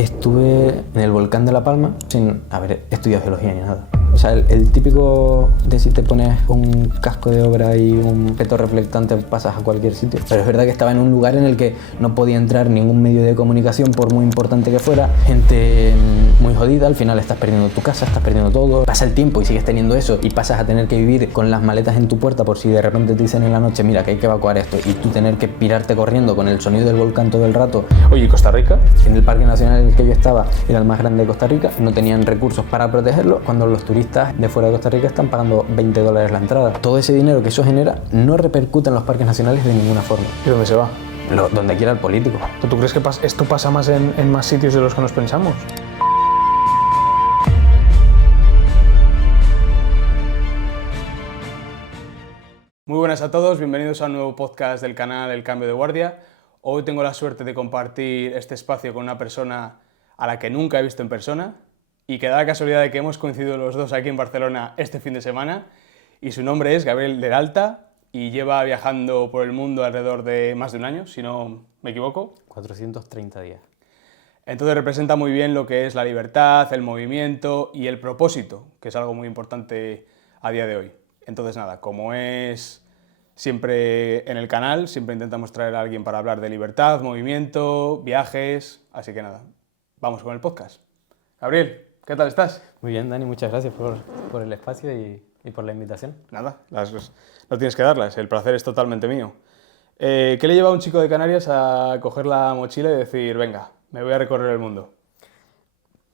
Estuve en el volcán de La Palma sin haber estudiado geología ni nada. O sea, el típico de si te pones un casco de obra y un peto reflectante pasas a cualquier sitio. Pero es verdad que estaba en un lugar en el que no podía entrar ningún medio de comunicación por muy importante que fuera. Gente muy jodida, al final estás perdiendo tu casa, estás perdiendo todo. Pasa el tiempo y sigues teniendo eso y pasas a tener que vivir con las maletas en tu puerta por si de repente te dicen en la noche, mira que hay que evacuar esto, y tú tener que pirarte corriendo con el sonido del volcán todo el rato. Oye, ¿y Costa Rica? En el Parque Nacional en el que yo estaba era el más grande de Costa Rica, no tenían recursos para protegerlo, cuando los turistas de fuera de Costa Rica están pagando $20 la entrada. Todo ese dinero que eso genera no repercute en los parques nacionales de ninguna forma. ¿Y dónde se va? Donde quiera el político. ¿Tú crees que esto pasa más en más sitios de los que nos pensamos? Muy buenas a todos, bienvenidos a un nuevo podcast del canal El Cambio de Guardia. Hoy tengo la suerte de compartir este espacio con una persona a la que nunca he visto en persona y que da la casualidad de que hemos coincidido los dos aquí en Barcelona este fin de semana, y su nombre es Gabriel del Alta y lleva viajando por el mundo alrededor de más de un año, si no me equivoco. 430 días. Entonces representa muy bien lo que es la libertad, el movimiento y el propósito, que es algo muy importante a día de hoy. Entonces nada, como es siempre en el canal, siempre intentamos traer a alguien para hablar de libertad, movimiento, viajes, así que nada, vamos con el podcast. Gabriel, ¿qué tal estás? Muy bien, Dani, muchas gracias por el espacio y por la invitación. Nada, no tienes que darlas, el placer es totalmente mío. ¿Qué le lleva a un chico de Canarias a coger la mochila y decir, venga, me voy a recorrer el mundo?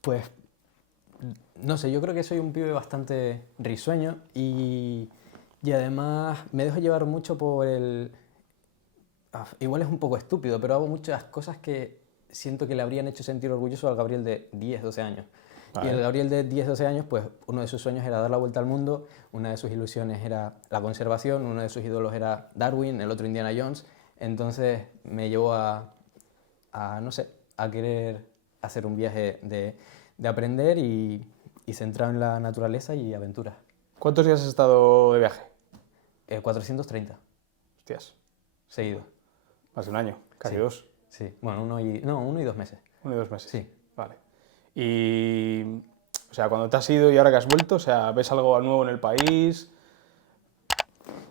Pues, no sé, yo creo que soy un pibe bastante risueño y además me dejo llevar mucho por el... Igual es un poco estúpido, pero hago muchas cosas que siento que le habrían hecho sentir orgulloso al Gabriel de 10, 12 años. Vale. Y el Gabriel de 10, 12 años, pues uno de sus sueños era dar la vuelta al mundo, una de sus ilusiones era la conservación, uno de sus ídolos era Darwin, el otro Indiana Jones. Entonces me llevó a no sé, a querer hacer un viaje de aprender y centrado en la naturaleza y aventuras. ¿Cuántos días has estado de viaje? 430. Hostias. Seguido. Más de un año, casi sí. dos. Sí, bueno, 1 y 2 meses. 1 y 2 meses. Sí. Vale. Y, o sea, cuando te has ido y ahora que has vuelto, o sea, ¿ves algo nuevo en el país?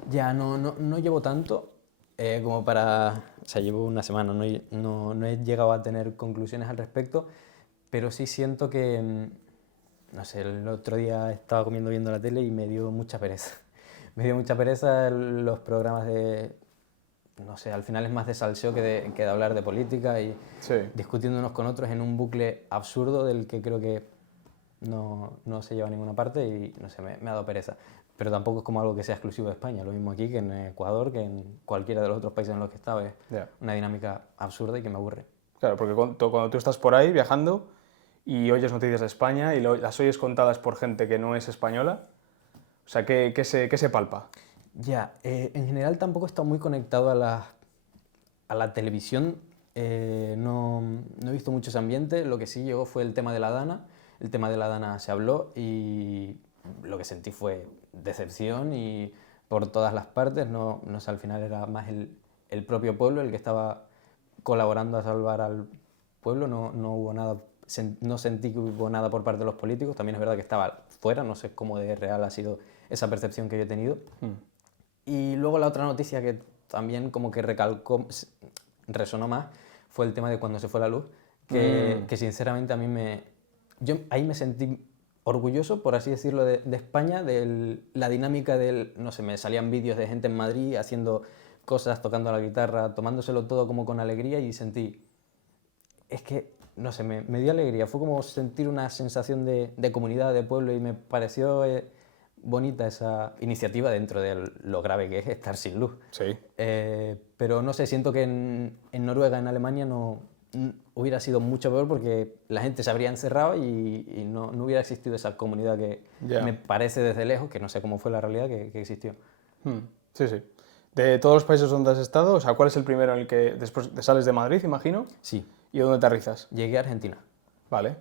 Ya, no llevo tanto como para... O sea, llevo una semana, no he llegado a tener conclusiones al respecto, pero sí siento que, no sé, el otro día estaba comiendo viendo la tele y me dio mucha pereza. Me dio mucha pereza los programas de... No sé, al final es más de salseo que de hablar de política y sí. Discutiendo unos con otros en un bucle absurdo del que creo que no se lleva a ninguna parte y, no sé, me ha dado pereza. Pero tampoco es como algo que sea exclusivo de España, lo mismo aquí que en Ecuador, que en cualquiera de los otros países en los que estaba. Es una dinámica absurda y que me aburre. Claro, porque cuando tú estás por ahí viajando y oyes noticias de España y las oyes contadas por gente que no es española, o sea, ¿qué se palpa? Ya, en general tampoco he estado muy conectado a la televisión, no he visto mucho ese ambiente, lo que sí llegó fue el tema de la Dana. El tema de la Dana se habló y lo que sentí fue decepción y por todas las partes, no sé, al final era más el propio pueblo el que estaba colaborando a salvar al pueblo, no hubo nada, no sentí que hubo nada por parte de los políticos, también es verdad que estaba fuera, no sé cómo de real ha sido esa percepción que yo he tenido. Y luego la otra noticia que también como que resonó más fue el tema de cuando se fue la luz, que sinceramente a mí yo ahí me sentí orgulloso, por así decirlo, de España, de la dinámica no sé, me salían vídeos de gente en Madrid haciendo cosas, tocando la guitarra, tomándoselo todo como con alegría y sentí, es que, no sé, me dio alegría, fue como sentir una sensación de comunidad, de pueblo y me pareció bonita esa iniciativa dentro de lo grave que es estar sin luz. Sí. Pero no sé, siento que en Noruega, en Alemania, no hubiera sido mucho peor porque la gente se habría encerrado y no hubiera existido esa comunidad que me parece desde lejos, que no sé cómo fue la realidad, que existió. Sí, sí. De todos los países donde has estado, o sea, ¿cuál es el primero en el que después te sales de Madrid, imagino? Sí. ¿Y dónde aterrizas? Llegué a Argentina. Vale.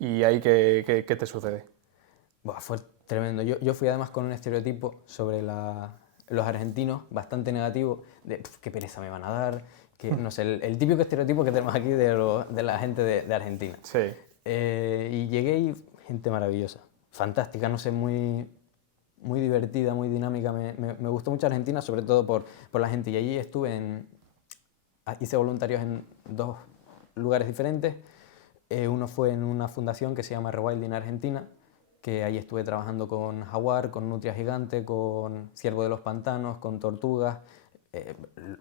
¿Y ahí qué te sucede? Buah, fue tremendo. Yo fui además con un estereotipo sobre los argentinos bastante negativo, de qué pereza me van a dar, no sé, el típico estereotipo que tenemos aquí de la gente de Argentina. Sí. Y llegué y gente maravillosa, fantástica, no sé, muy divertida, muy dinámica. Me gustó mucho Argentina, sobre todo por la gente. Y allí hice voluntarios en 2 lugares diferentes. Uno fue en una fundación que se llama Rewilding Argentina, que ahí estuve trabajando con jaguar, con nutria gigante, con ciervo de los pantanos, con tortugas.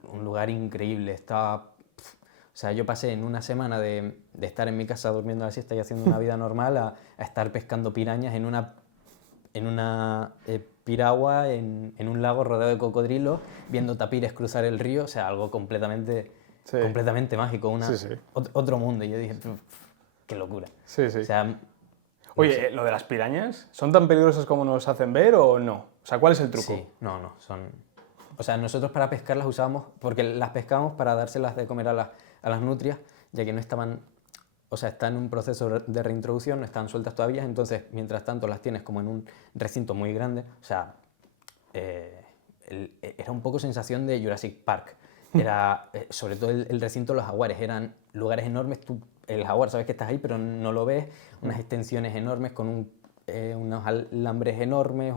Un lugar increíble. O sea, yo pasé en una semana de estar en mi casa durmiendo la siesta y haciendo una vida normal a estar pescando pirañas en una piragua, en un lago rodeado de cocodrilos, viendo tapires cruzar el río. O sea, algo completamente mágico, Sí. otro mundo. Y yo dije, qué locura. Sí. O sea, Oye, lo de las pirañas, ¿son tan peligrosas como nos hacen ver o no? O sea, ¿cuál es el truco? sí, no, o sea, nosotros para pescarlas usábamos, porque las pescábamos para dárselas de comer a las nutrias, ya que no estaban, o sea, están en un proceso de reintroducción, no están sueltas todavía, entonces, mientras tanto, las tienes como en un recinto muy grande. O sea, era un poco sensación de Jurassic Park. Era, sobre todo el recinto de los jaguares, eran lugares enormes. El jaguar sabes que estás ahí, pero no lo ves. Unas extensiones enormes con unos alambres enormes,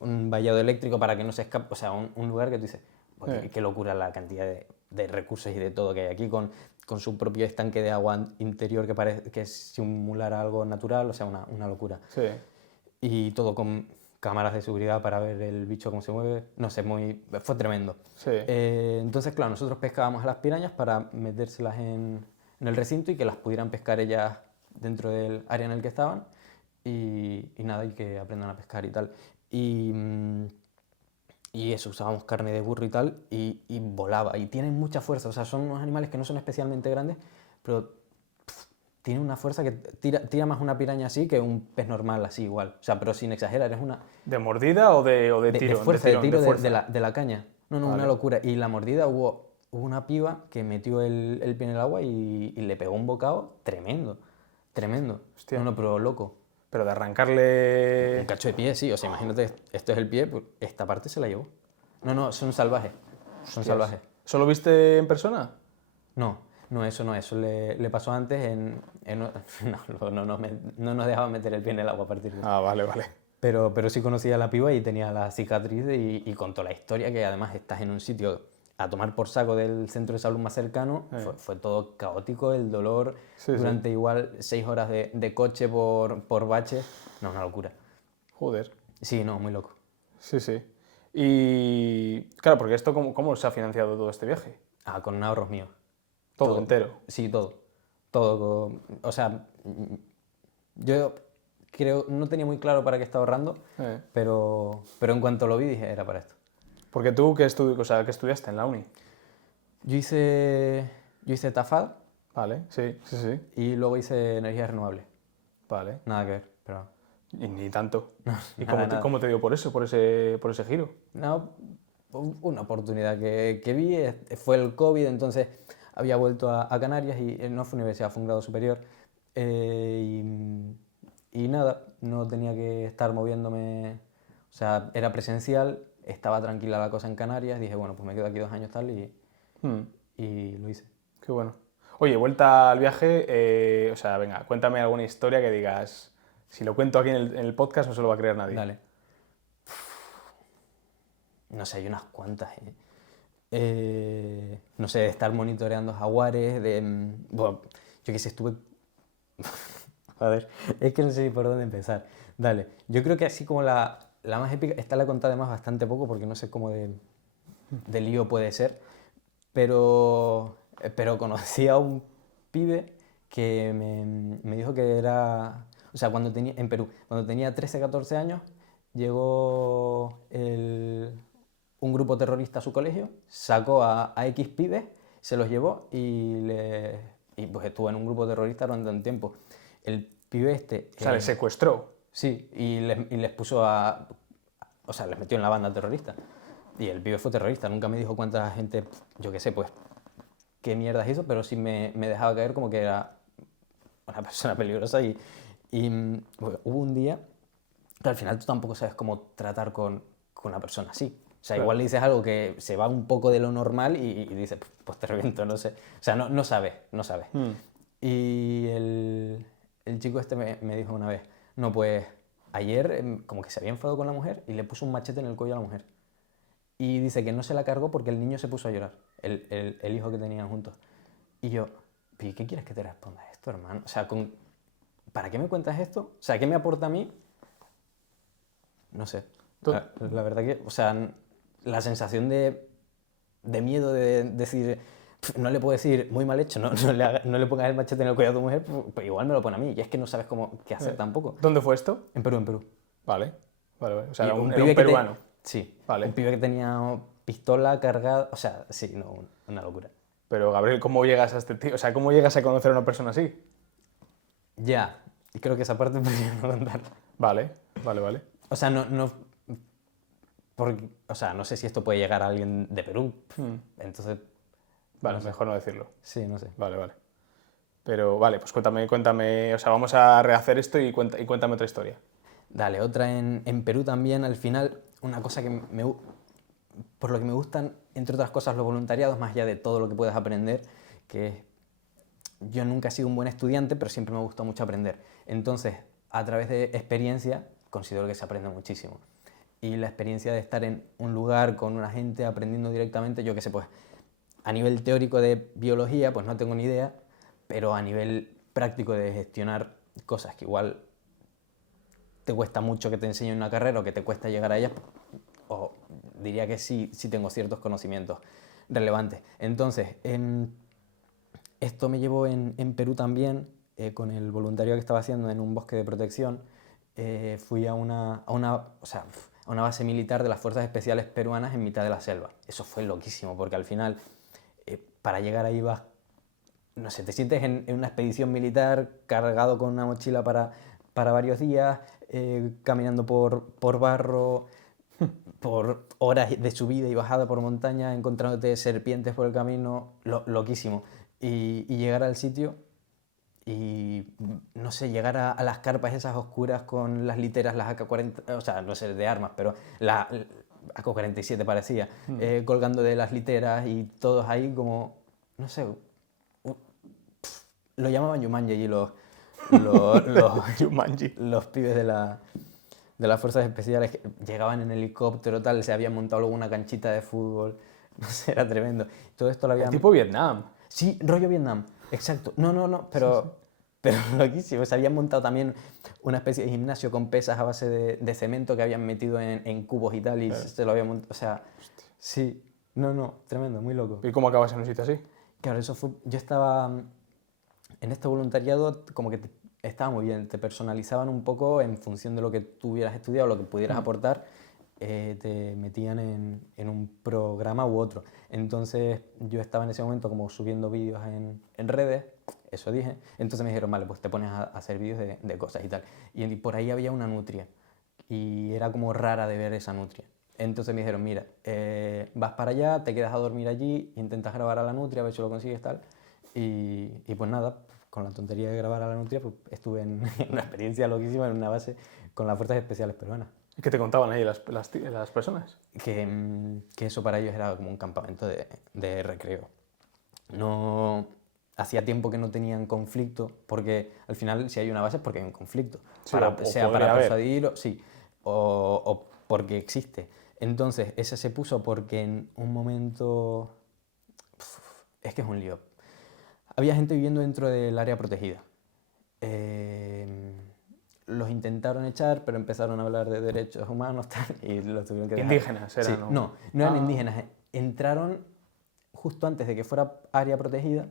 un vallado eléctrico para que no se escape. O sea, un lugar que tú dices, qué locura la cantidad de recursos y de todo que hay aquí, con su propio estanque de agua interior que parece que simulara algo natural. O sea, una locura. Sí. Y todo con cámaras de seguridad para ver el bicho cómo se mueve. No sé, fue tremendo. Sí. Entonces, claro, nosotros pescábamos a las pirañas para metérselas en el recinto y que las pudieran pescar ellas dentro del área en el que estaban. Y nada, y que aprendan a pescar y tal. Y eso, usábamos carne de burro y tal, y volaba. Y tienen mucha fuerza. O sea, son unos animales que no son especialmente grandes, pero tiene una fuerza que tira más una piraña así que un pez normal así igual. O sea, pero sin exagerar, es una... ¿De mordida o de tiro? De fuerza, tirón, de tiro fuerza. de la caña. No, Vale. una locura. Y la mordida hubo una piba que metió el pie en el agua y le pegó un bocado tremendo. Tremendo. Hostia. No, pero loco. Pero de arrancarle... Un cacho de pie, sí. O sea, imagínate, esto es el pie, pues esta parte se la llevó. No, son salvajes. Son salvajes. ¿Solo viste en persona? No, eso no, eso le pasó antes no nos dejaba meter el pie en el agua a partir de eso. Ah, vale. Pero sí conocía a la piba y tenía la cicatriz y contó la historia, que además estás en un sitio a tomar por saco del centro de salud más cercano. Fue todo caótico, el dolor durante igual 6 horas de coche por bache. No, una locura. Joder. Sí, no, muy loco. Sí. Y claro, porque esto, ¿cómo se ha financiado todo este viaje? Con ahorros míos. Todo entero. Sí, todo. Todo. O sea, yo creo, no tenía muy claro para qué estaba ahorrando, pero en cuanto lo vi dije, era para esto. Porque tú, ¿qué estudiaste en la uni? Yo hice TAFAD. Vale, sí. Y luego hice energías renovables. Vale. Nada que ver, pero... Y ni tanto. ¿Y nada. cómo te dio por eso, por ese giro? No, una oportunidad que vi, fue el COVID, entonces había vuelto a Canarias y no fue universidad, fue un grado superior. Y nada, no tenía que estar moviéndome, o sea, era presencial, estaba tranquila la cosa en Canarias, dije, bueno, pues me quedo aquí 2 años tal y lo hice. Qué bueno. Oye, vuelta al viaje, o sea, venga, cuéntame alguna historia que digas, si lo cuento aquí en el podcast no se lo va a creer nadie. Dale. No sé, hay unas cuantas. No sé, de estar monitoreando jaguares, bueno, yo qué sé, estuve... Joder, es que no sé ni por dónde empezar. Dale, yo creo que así como la más épica, esta la he contado además bastante poco porque no sé cómo de lío puede ser, pero conocí a un pibe que me dijo que era... O sea, en Perú, cuando tenía 13, 14 años, llegó un grupo terrorista a su colegio, sacó a X pibes, se los llevó y pues estuvo en un grupo terrorista durante un tiempo. El pibe este... O sea, les secuestró. Sí, y les puso o sea, les metió en la banda terrorista. Y el pibe fue terrorista, nunca me dijo cuánta gente, yo qué sé, pues, qué mierdas hizo, pero sí me dejaba caer como que era una persona peligrosa y bueno, hubo un día que al final tú tampoco sabes cómo tratar con una persona así. O sea, Claro. igual le dices algo que se va un poco de lo normal y dices, pues te reviento, no sé. O sea, no sabes, no sabes. Mm. Y el chico este me dijo una vez, no, pues ayer como que se había enfadado con la mujer y le puso un machete en el cuello a la mujer. Y dice que no se la cargó porque el niño se puso a llorar, el hijo que tenían juntos. Y yo, ¿y qué quieres que te responda esto, hermano? O sea, ¿para qué me cuentas esto? O sea, ¿qué me aporta a mí? No sé. La verdad que, o sea, la sensación de miedo de decir, no le puedo decir muy mal hecho, no le pongas el machete en el cuello a tu mujer, pues igual me lo pone a mí. Y es que no sabes qué hacer tampoco. ¿Dónde fue esto? En Perú, en Perú. Vale, vale, vale. O sea, Y era un pibe peruano. Sí, Vale. un pibe que tenía pistola cargada, o sea, sí, no, una locura. Pero, Gabriel, ¿cómo llegas a este tío? O sea, ¿cómo llegas a conocer a una persona así? Ya, y creo que esa parte podría no contarla. Vale, vale, vale. O sea, o sea, no sé si esto puede llegar a alguien de Perú. Entonces, Vale, no sé. mejor no decirlo. Sí, no sé. Vale, vale. Pero, vale, pues cuéntame, o sea, vamos a rehacer esto y cuéntame otra historia. Dale, otra en Perú también, al final, una cosa que por lo que me gustan, entre otras cosas, los voluntariados, más allá de todo lo que puedes aprender, que yo nunca he sido un buen estudiante, pero siempre me gusta mucho aprender. Entonces, a través de experiencia, considero que se aprende muchísimo. Y la experiencia de estar en un lugar con una gente aprendiendo directamente, yo qué sé, pues a nivel teórico de biología, pues no tengo ni idea, pero a nivel práctico de gestionar cosas que igual te cuesta mucho que te enseñen una carrera o que te cuesta llegar a ellas, o diría que sí tengo ciertos conocimientos relevantes. Entonces, esto me llevó en Perú también, con el voluntariado que estaba haciendo en un bosque de protección, fui o sea, a una base militar de las Fuerzas Especiales peruanas en mitad de la selva. Eso fue loquísimo, porque al final, para llegar ahí vas, no sé, te sientes en una expedición militar cargado con una mochila para varios días, caminando por barro, por horas de subida y bajada por montaña, encontrándote serpientes por el camino, loquísimo. Y llegar al sitio y, no sé, llegar a las carpas esas oscuras con las literas, las AK-40, o sea, no sé, de armas, pero la AK-47 parecía, colgando de las literas y todos ahí como, no sé, lo llamaban Yumanji allí Jumanji. los pibes de las fuerzas especiales que llegaban en helicóptero, tal, se habían montado luego una canchita de fútbol, no sé, era tremendo. Todo esto lo El habían... tipo Vietnam. Sí, rollo Vietnam, exacto. No, pero loquísimo. Se habían montado también una especie de gimnasio con pesas a base de cemento que habían metido en cubos y tal, y se lo habían montado, o sea, sí, tremendo, muy loco. ¿Y cómo acabas en un sitio así? Claro, yo estaba en este voluntariado como que estaba muy bien, te personalizaban un poco en función de lo que tú hubieras estudiado, lo que pudieras aportar, te metían en un programa u otro. Entonces yo estaba en ese momento como subiendo vídeos en redes, eso dije, entonces me dijeron, vale, pues te pones a hacer vídeos de cosas y tal. Y por ahí había una nutria y era como rara de ver esa nutria. Entonces me dijeron, mira, vas para allá, te quedas a dormir allí, intentas grabar a la nutria, a ver si lo consigues tal. Y pues nada, con la tontería de grabar a la nutria, pues estuve en una experiencia loquísima en una base con las Fuerzas Especiales peruanas. ¿Y qué te contaban ahí las personas? Que eso para ellos era como un campamento de recreo. No, hacía tiempo que no tenían conflicto, porque al final si hay una base es porque hay un conflicto, Sí, para, o sea podría para haber. persuadir, sí, o porque existe. Entonces, ese se puso porque en un momento... Es que es un lío. Había gente viviendo dentro del área protegida. Los intentaron echar, pero empezaron a hablar de derechos humanos tal, y los tuvieron que dejar. Indígenas eran, Sí, ¿no? no eran indígenas. Entraron justo antes de que fuera área protegida,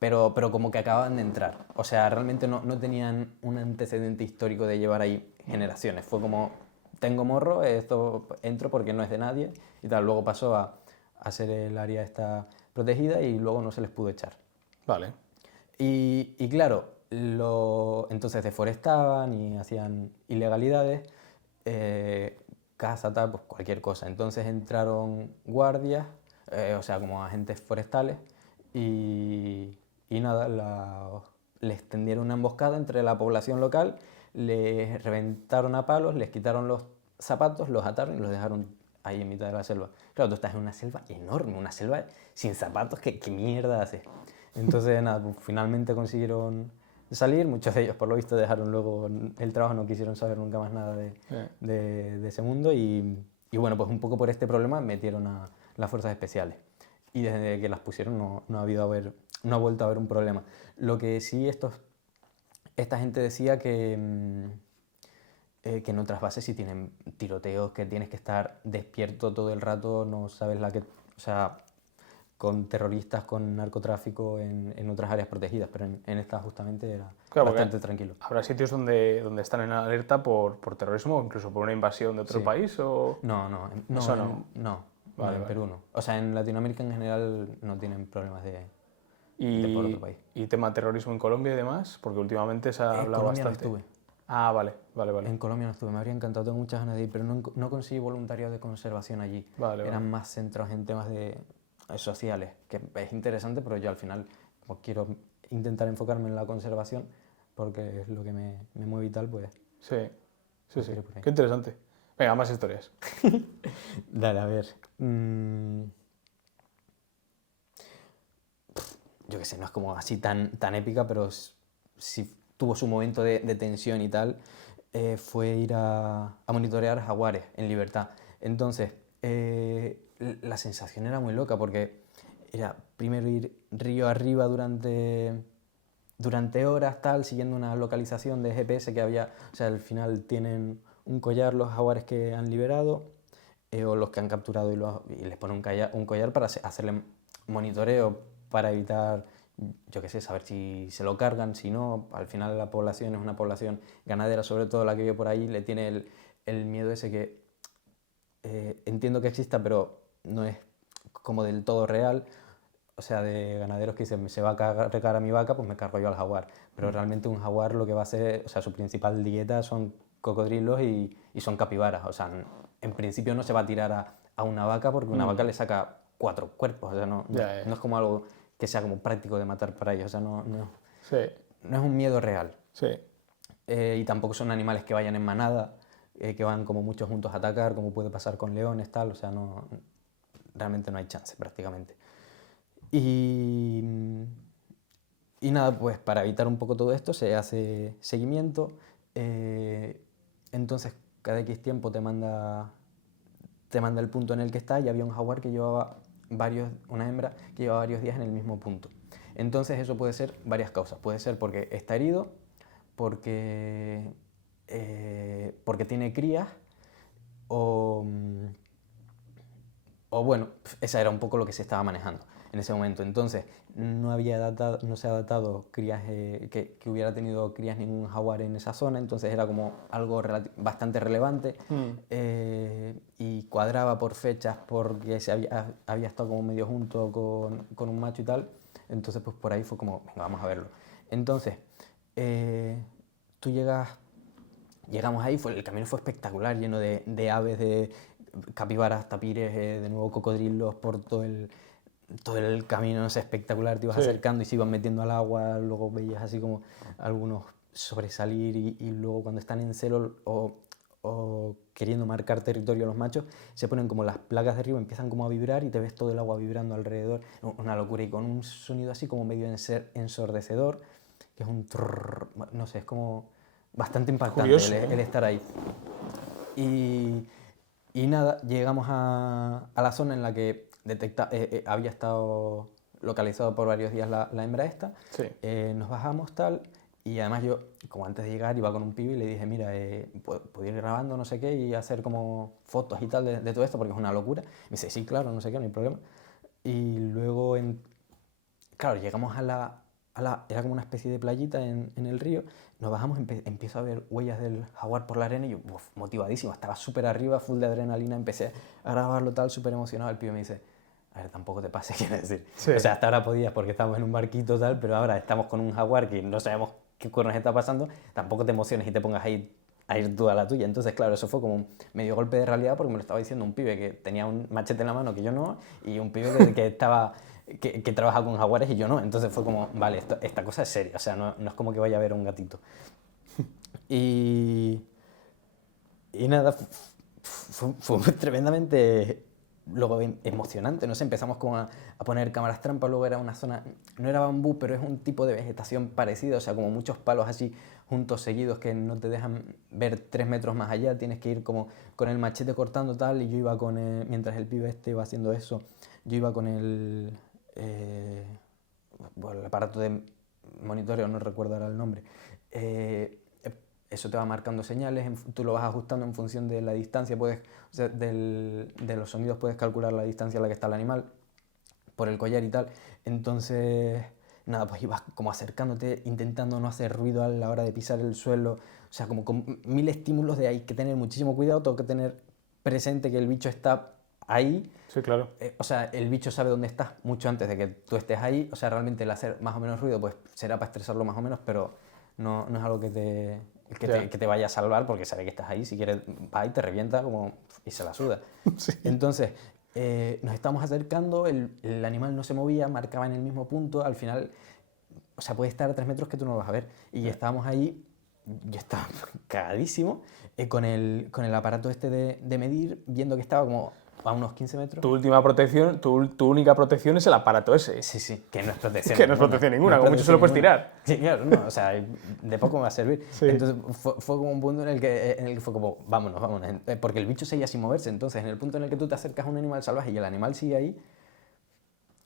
pero como que acababan de entrar. O sea, realmente no tenían un antecedente histórico de llevar ahí generaciones. Fue como, tengo morro, esto entro porque no es de nadie y tal. Luego pasó a ser el área esta protegida y luego no se les pudo echar. Vale. Y claro, entonces deforestaban y hacían ilegalidades, caza, tal, pues cualquier cosa. Entonces entraron guardias, o sea, como agentes forestales, y nada, les tendieron una emboscada entre la población local, les reventaron a palos, les quitaron los zapatos, los ataron y los dejaron ahí en mitad de la selva. Claro, tú estás en una selva enorme, una selva sin zapatos, ¿qué mierda haces? Entonces, nada, pues finalmente consiguieron salir, muchos de ellos por lo visto dejaron luego el trabajo, no quisieron saber nunca más nada de ese mundo y bueno, pues un poco por este problema metieron a las fuerzas especiales y desde que las pusieron no ha vuelto a haber un problema. Lo que sí esta gente decía que en otras bases sí tienen tiroteos, que tienes que estar despierto todo el rato, no sabes o sea, con terroristas, con narcotráfico en otras áreas protegidas, pero en esta justamente era bastante tranquilo. ¿Habrá sitios donde están en alerta por terrorismo o incluso por una invasión de otro país? O... No, en Perú no. O sea, en Latinoamérica en general no tienen problemas de por otro país. ¿Y tema terrorismo en Colombia y demás? Porque últimamente se ha hablado Colombia bastante. No estuve. Ah, vale. En Colombia no estuve, me habría encantado, tengo muchas ganas de ir, pero no conseguí voluntariado de conservación allí. Eran más centros en temas sociales, que es interesante, pero yo al final como quiero intentar enfocarme en la conservación, porque es lo que me mueve y tal, pues... Sí. Qué interesante. Venga, más historias. Dale, a ver. Yo qué sé, no es como así tan épica, pero sí tuvo su momento de tensión y tal. Fue ir a monitorear jaguares en libertad. Entonces, la sensación era muy loca porque era primero ir río arriba durante horas, tal, siguiendo una localización de GPS que había. O sea, al final tienen un collar los jaguares que han liberado o los que han capturado y les ponen un collar para hacerle monitoreo para evitar, yo qué sé, saber si se lo cargan, si no. Al final la población es una población ganadera, sobre todo la que vive por ahí, le tiene el miedo ese que entiendo que exista, pero no es como del todo real. O sea, de ganaderos que dicen, se va a cargar a mi vaca, pues me cargo yo al jaguar. Pero realmente un jaguar lo que va a hacer, o sea, su principal dieta son cocodrilos y son capibaras. O sea, en principio no se va a tirar a una vaca porque una vaca le saca 4 cuerpos. O sea, no es como algo que sea como práctico de matar para ellos. O sea, no es un miedo real. Sí. Y tampoco son animales que vayan en manada, que van como muchos juntos a atacar, como puede pasar con leones, tal. O sea, realmente no hay chance prácticamente. Y nada, pues para evitar un poco todo esto se hace seguimiento. Entonces, cada X tiempo te manda el punto en el que está y había un jaguar que llevaba una hembra que llevaba varios días en el mismo punto. Entonces eso puede ser varias causas. Puede ser porque está herido, porque tiene crías o bueno, esa era un poco lo que se estaba manejando en ese momento. Entonces no se ha datado crías, que hubiera tenido crías ningún jaguar en esa zona, entonces era como algo bastante relevante y cuadraba por fechas porque había estado como medio junto con un macho y tal. Entonces pues por ahí fue como, venga, vamos a verlo. Entonces llegamos ahí, el camino fue espectacular, lleno de aves, de capibaras, tapires, de nuevo cocodrilos por todo el camino, no sé, espectacular. Te ibas acercando y se iban metiendo al agua, luego veías así como algunos sobresalir y luego cuando están en celo o queriendo marcar territorio los machos, se ponen como las placas de arriba, empiezan como a vibrar y te ves todo el agua vibrando alrededor. Una locura y con un sonido así como medio ensordecedor, que es un trrr, no sé, es como bastante impactante curioso, el estar ahí. Y nada, llegamos a la zona en la que había estado localizado por varios días la hembra esta. Sí. Nos bajamos tal y además yo, como antes de llegar, iba con un pibe y le dije, mira, ¿puedo ir grabando no sé qué y hacer como fotos y tal de todo esto porque es una locura? Me dice, sí, claro, no sé qué, no hay problema. Y luego, claro, llegamos era como una especie de playita en el río, nos bajamos, empiezo a ver huellas del jaguar por la arena y yo, motivadísimo, estaba súper arriba, full de adrenalina, empecé a grabarlo tal, súper emocionado. El pibe me dice, a ver, tampoco te pases, quiero decir. Sí. O sea, hasta ahora podías porque estábamos en un barquito tal, pero ahora estamos con un jaguar que no sabemos qué cuernos está pasando, tampoco te emociones y te pongas a ir tú a la tuya. Entonces, claro, eso fue como un medio golpe de realidad porque me lo estaba diciendo un pibe que tenía un machete en la mano que yo no, y un pibe que estaba... Que trabaja con jaguares y yo no. Entonces fue como, vale, esta cosa es seria, o sea, no es como que vaya a ver a un gatito. Y nada, fue tremendamente luego emocionante, no sé, empezamos como a poner cámaras trampas, luego era una zona, no era bambú, pero es un tipo de vegetación parecida, o sea, como muchos palos así juntos seguidos que no te dejan ver 3 metros más allá, tienes que ir como con el machete cortando tal, y yo iba con mientras el pibe este iba haciendo eso, yo iba con bueno, el aparato de monitoreo, no recuerdo ahora el nombre, eso te va marcando señales, tú lo vas ajustando en función de la distancia, puedes, o sea, de los sonidos puedes calcular la distancia a la que está el animal por el collar y tal. Entonces, nada, pues ibas como acercándote, intentando no hacer ruido a la hora de pisar el suelo, o sea, como con 1000 estímulos de hay que tener muchísimo cuidado, tengo que tener presente que el bicho está ahí. Sí, claro. O sea, el bicho sabe dónde estás mucho antes de que tú estés ahí, o sea, realmente el hacer más o menos ruido pues será para estresarlo más o menos, pero no es algo que te vaya a salvar porque sabe que estás ahí, si quieres va y te revienta como, y se la suda. Sí. Entonces, nos estamos acercando, el animal no se movía, marcaba en el mismo punto, al final, o sea, puede estar a 3 metros que tú no lo vas a ver. Y estábamos ahí, yo estaba cagadísimo, con el aparato este de medir, viendo que estaba como a unos 15 metros. Tu última protección, tu única protección es el aparato ese. Sí, sí, que no es protección Que no es protección ninguna, como mucho se lo puedes tirar. Sí, claro, no, o sea, de poco me va a servir. Sí. Entonces fue como un punto en el que fue como, vámonos, porque el bicho seguía sin moverse, entonces en el punto en el que tú te acercas a un animal salvaje y el animal sigue ahí,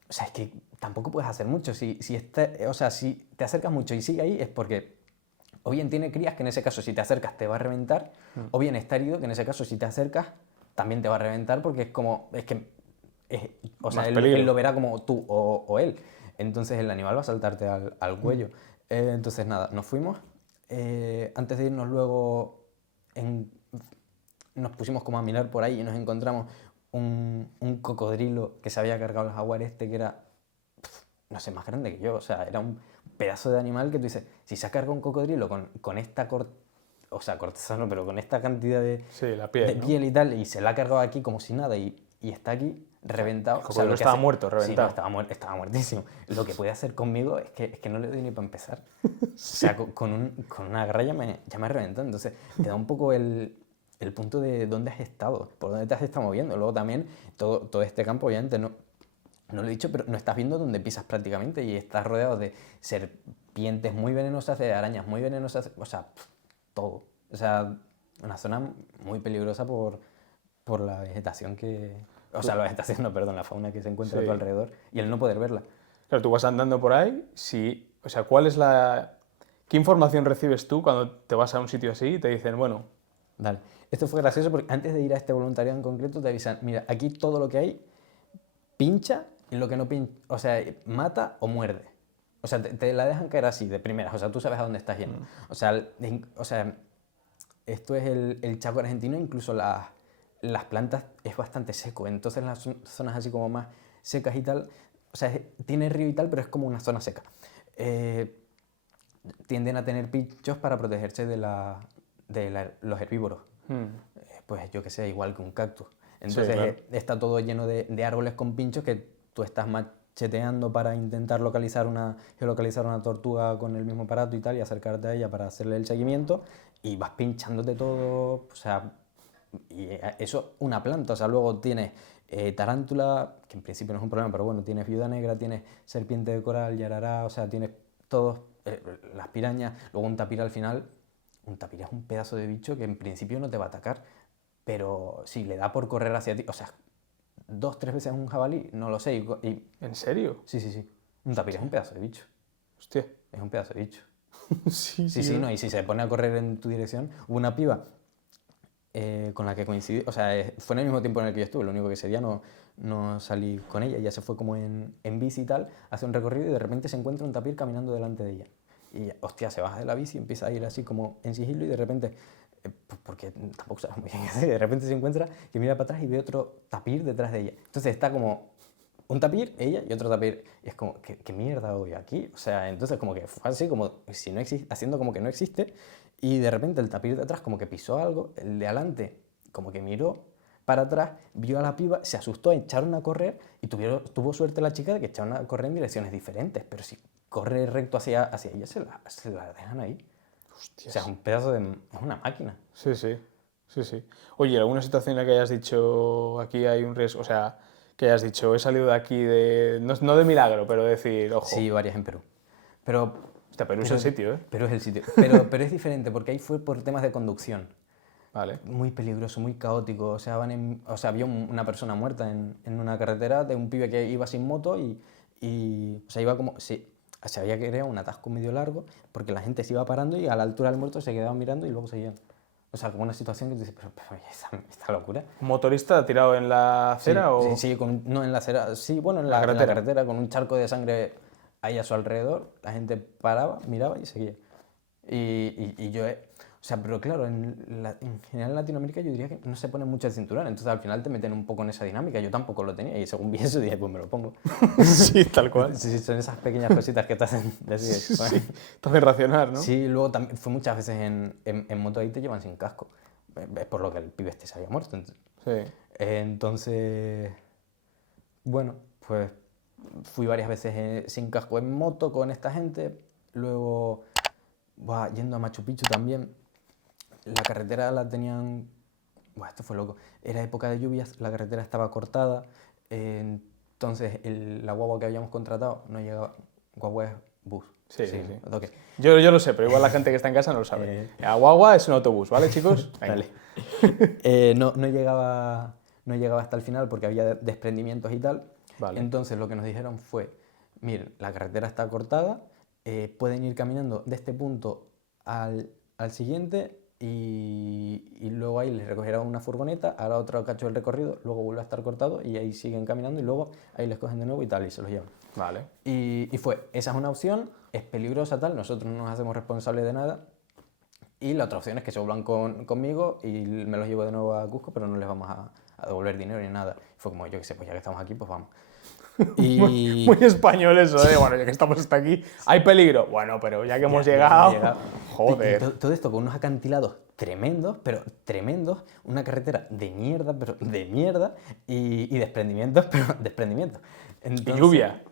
o sea, es que tampoco puedes hacer mucho. O sea, si te acercas mucho y sigue ahí es porque o bien tiene crías, que en ese caso si te acercas te va a reventar, o bien está herido, que en ese caso si te acercas también te va a reventar porque o sea, Más él peligro. lo verá como tú o él. Entonces el animal va a saltarte al cuello. Entonces nada, nos fuimos. Antes de irnos luego nos pusimos como a mirar por ahí y nos encontramos un cocodrilo que se había cargado el jaguar este que era, no sé, más grande que yo. O sea, era un pedazo de animal que tú dices, si se ha cargado un cocodrilo con esta corteza no, pero con esta cantidad Sí, la piel, de ¿no? piel y tal, y se la ha cargado aquí como si nada y está aquí reventado. El cocodrilo lo que estaba muerto, reventado. Sí, no, estaba muertísimo. Lo que puede hacer conmigo es que no le doy ni para empezar. O sea, con una garra ya me ha reventado. Entonces, te da un poco el punto de dónde has estado, por dónde te has estado moviendo. Luego también, todo este campo, obviamente, no lo he dicho, pero no estás viendo dónde pisas prácticamente y estás rodeado de serpientes muy venenosas, de arañas muy venenosas, o sea, todo. O sea, una zona muy peligrosa por la vegetación que... O sea, la vegetación, no, perdón, la fauna que se encuentra a tu alrededor y el no poder verla. Claro, tú vas andando por ahí, o sea, ¿qué información recibes tú cuando te vas a un sitio así y te dicen, bueno... Dale. Esto fue gracioso porque antes de ir a este voluntariado en concreto te avisan, mira, aquí todo lo que hay pincha y lo que no pincha, o sea, mata o muerde. O sea, te la dejan caer así, de primeras, o sea, tú sabes a dónde estás yendo. O sea, esto es el Chaco argentino, incluso las plantas es bastante seco, entonces las zonas así como más secas y tal, o sea, tiene río y tal, pero es como una zona seca. Tienden a tener pinchos para protegerse de los herbívoros. Pues yo que sé, igual que un cactus. Entonces Sí, claro. está todo lleno de árboles con pinchos que tú estás macheteando para intentar geolocalizar una tortuga con el mismo aparato y tal y acercarte a ella para hacerle el seguimiento y vas pinchándote todo, o sea, y eso una planta, o sea, luego tienes tarántula, que en principio no es un problema, pero bueno, tienes viuda negra, tienes serpiente de coral, yarará, o sea, tienes todos, las pirañas, luego un tapir al final. Un tapir es un pedazo de bicho que en principio no te va a atacar, pero si le da por correr hacia ti, o sea, 2, 3 veces un jabalí, no lo sé. ¿En serio? Sí, sí, sí. Un tapir es un pedazo de bicho. Hostia. Es un pedazo de bicho. Sí, Sí, sí, no. Y si se pone a correr en tu dirección, hubo una piba con la que coincidí, o sea, fue en el mismo tiempo en el que yo estuve, lo único que ese día no salí con ella, ella se fue como en bici y tal, hace un recorrido y de repente se encuentra un tapir caminando delante de ella. Y hostia, se baja de la bici y empieza a ir así como en sigilo y de repente, pues porque tampoco sabes muy bien qué hacer, de repente se encuentra que mira para atrás y ve otro tapir detrás de ella. Entonces está como un tapir, ella y otro tapir. Y es como, ¿qué mierda hago yo aquí? O sea, entonces como que fue así como si no existe, haciendo como que no existe. Y de repente el tapir de atrás como que pisó algo, el de adelante como que miró para atrás, vio a la piba, se asustó, echaron a correr y tuvo suerte la chica de que echaron a correr en direcciones diferentes. Pero si corre recto hacia ella, se la dejan ahí. Hostias. O sea, es un pedazo de... es una máquina. Sí, sí. Sí, sí. Oye, ¿alguna situación en la que hayas dicho aquí hay un riesgo? O sea, que hayas dicho, he salido de aquí de... No de milagro, pero decir, Sí, ojo, varias en Perú. Pero, hostia, Perú es el pero, sitio, ¿eh? pero es el sitio. Pero es diferente, porque ahí fue por temas de conducción. Vale. Muy peligroso, muy caótico. O sea, o sea había una persona muerta en una carretera de un pibe que iba sin moto o sea, iba como... Sí, se había creado un atasco medio largo porque la gente se iba parando y a la altura del muerto se quedaba mirando y luego seguían. O sea, como una situación que tú dices, pero esta locura. ¿Un motorista tirado en la Sí, acera sí, o sí, no en la acera, sí, bueno, en la en la carretera? carretera, con un charco de sangre ahí a su alrededor, la gente paraba, miraba y seguía. Y yo, o sea, pero claro, en general en Latinoamérica yo diría que no se pone mucho el cinturón, entonces al final te meten un poco en esa dinámica, yo tampoco lo tenía y según vi eso dije, pues me lo pongo. Sí, tal cual. Sí, sí, son esas pequeñas cositas que te hacen decir, Sí, bueno. sí. Te hace racionar, ¿no? Sí, luego también fue muchas veces en moto ahí te llevan sin casco, es por lo que el pibe este se había muerto. Sí. Entonces, bueno, pues fui varias veces sin casco en moto con esta gente. Luego, buah, yendo a Machu Picchu también. La carretera la tenían... Buah, esto fue loco. Era época de lluvias, la carretera estaba cortada. Entonces, la guagua que habíamos contratado no llegaba. Guagua es bus. Sí, sí, Sí, sí. ok. Yo lo sé, pero igual la gente que está en casa no lo sabe. Aguagua es un autobús, ¿vale, chicos? Venga. Dale. No llegaba, no llegaba hasta el final porque había desprendimientos y tal. Vale. Entonces lo que nos dijeron fue, miren, la carretera está cortada, pueden ir caminando de este punto al siguiente y luego ahí les recogerá una furgoneta, hará otro cacho del recorrido, luego vuelve a estar cortado y ahí siguen caminando y luego ahí les cogen de nuevo y tal y se los llevan. Vale. Y fue, esa es una opción, es peligrosa tal, nosotros no nos hacemos responsables de nada. Y la otra opción es que se vuelvan conmigo y me los llevo de nuevo a Cusco, pero no les vamos a devolver dinero ni nada. Fue como, yo qué sé, pues ya que estamos aquí, pues vamos. Y... Muy español eso, ¿eh? Bueno, ya que estamos hasta aquí, hay peligro. Bueno, pero ya que hemos llegado... Joder. Todo esto con unos acantilados tremendos, pero tremendos, una carretera de mierda, pero de mierda, y desprendimientos, pero desprendimientos. Y lluvia.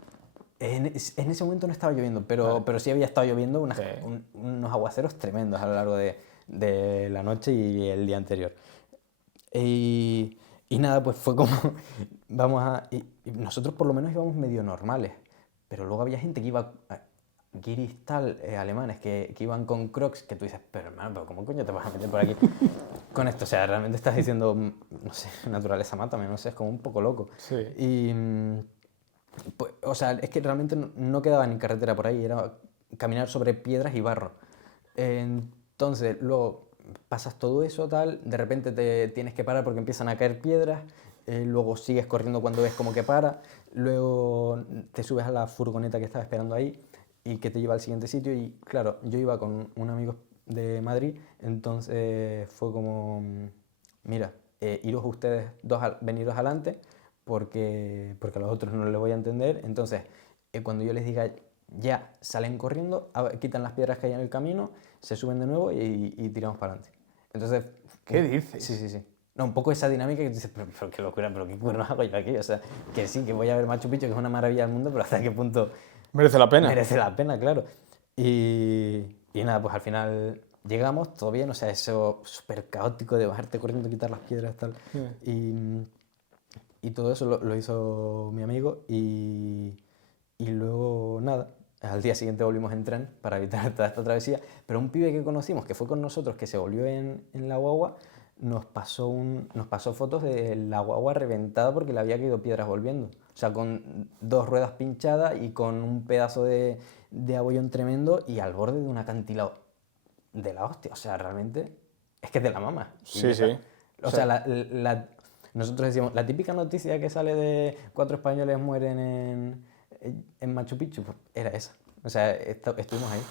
En ese momento no estaba lloviendo, pero sí había estado lloviendo unos aguaceros tremendos a lo largo de la noche y el día anterior. Y nada, pues fue como, y nosotros por lo menos íbamos medio normales, pero luego había gente que iba, guiris tal, alemanes, que iban con crocs, que tú dices, pero hermano, ¿pero cómo coño te vas a meter por aquí con esto? O sea, realmente estás diciendo, no sé, naturaleza mátame, no sé, es como un poco loco. Sí. Y... Pues, o sea, es que realmente no quedaba ni carretera por ahí, era caminar sobre piedras y barro. Entonces, luego pasas todo eso, tal, de repente te tienes que parar porque empiezan a caer piedras, luego sigues corriendo cuando ves como que para, luego te subes a la furgoneta que estaba esperando ahí y que te lleva al siguiente sitio. Y claro, yo iba con un amigo de Madrid, entonces fue como, mira, iros ustedes dos, veniros adelante porque a los otros no les voy a entender. Entonces, cuando yo les diga ya, salen corriendo, quitan las piedras que hay en el camino, se suben de nuevo y tiramos para adelante. Entonces, ¿Qué dices? Sí, sí, sí. No, un poco esa dinámica que dices, pero qué locura, pero qué cuernos hago yo aquí. O sea, que sí, que voy a ver Machu Picchu, que es una maravilla del mundo, pero hasta qué punto ¿Merece la pena? merece la pena, claro. Y nada, pues al final llegamos, todo bien, o sea, eso súper caótico de bajarte corriendo, quitar las piedras, tal. Y todo eso lo hizo mi amigo y luego nada, al día siguiente volvimos en tren para evitar toda esta travesía, pero un pibe que conocimos que fue con nosotros, que se volvió en la guagua, nos pasó fotos de la guagua reventada porque le había caído piedras volviendo. O sea, con dos ruedas pinchadas y con un pedazo de abollón tremendo y al borde de un acantilado de la hostia. O sea, realmente es que es de la mama. Sí, sí. O sea, nosotros decíamos, la típica noticia que sale de 4 españoles mueren en Machu Picchu, pues era esa. O sea, estuvimos ahí.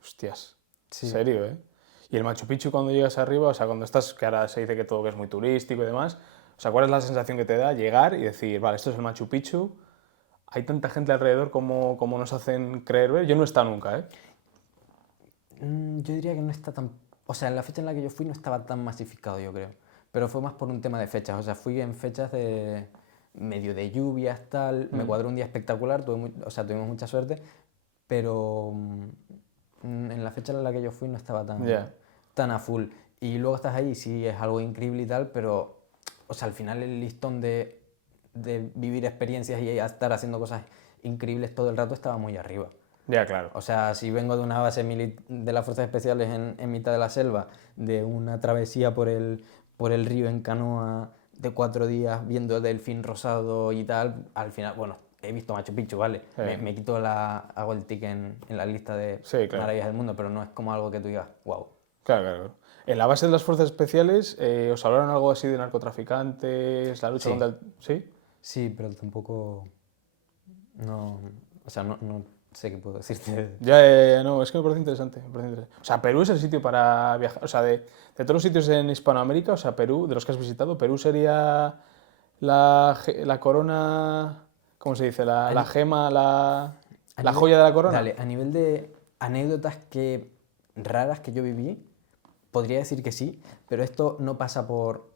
Hostias. Sí. ¿Serio, eh? Y el Machu Picchu cuando llegas arriba, o sea, cuando estás, que ahora se dice que todo que es muy turístico y demás, o sea, ¿cuál es la sensación que te da llegar y decir, vale, esto es el Machu Picchu, hay tanta gente alrededor como nos hacen creer ver? Yo no he estado nunca, ¿eh? Yo diría que no está tan... O sea, en la fecha en la que yo fui no estaba tan masificado, yo creo. Pero fue más por un tema de fechas. O sea, fui en fechas de medio de lluvias, tal. Me cuadró un día espectacular, o sea, tuvimos mucha suerte. Pero en la fecha en la que yo fui no estaba tan, Ya. tan a full. y luego estás ahí, sí, es algo increíble y tal, pero, o sea, al final el listón de vivir experiencias y estar haciendo cosas increíbles todo el rato estaba muy arriba. Ya, claro. O sea, si vengo de una base de las Fuerzas Especiales en mitad de la selva, de una travesía por el río en canoa de 4 días viendo el delfín rosado y tal, al final, bueno, he visto Machu Picchu, ¿vale? Sí. Me quito hago el tic en la lista de Sí, claro. maravillas del mundo, pero no es como algo que tú digas, wow. Claro, claro, claro. En la base de las fuerzas especiales, ¿os hablaron algo así de narcotraficantes, la lucha Sí, contra el... ¿Sí? sí, pero tampoco, no, o sea, no sé qué puedo decirte. Ya, no, es que me parece interesante, me parece interesante. O sea, Perú es el sitio para viajar, o sea, de todos los sitios en Hispanoamérica, o sea, Perú, de los que has visitado, Perú sería la corona, ¿cómo se dice? La gema, A la nivel, joya de la corona. dale, a nivel de anécdotas raras que yo viví, podría decir que sí, pero esto no pasa por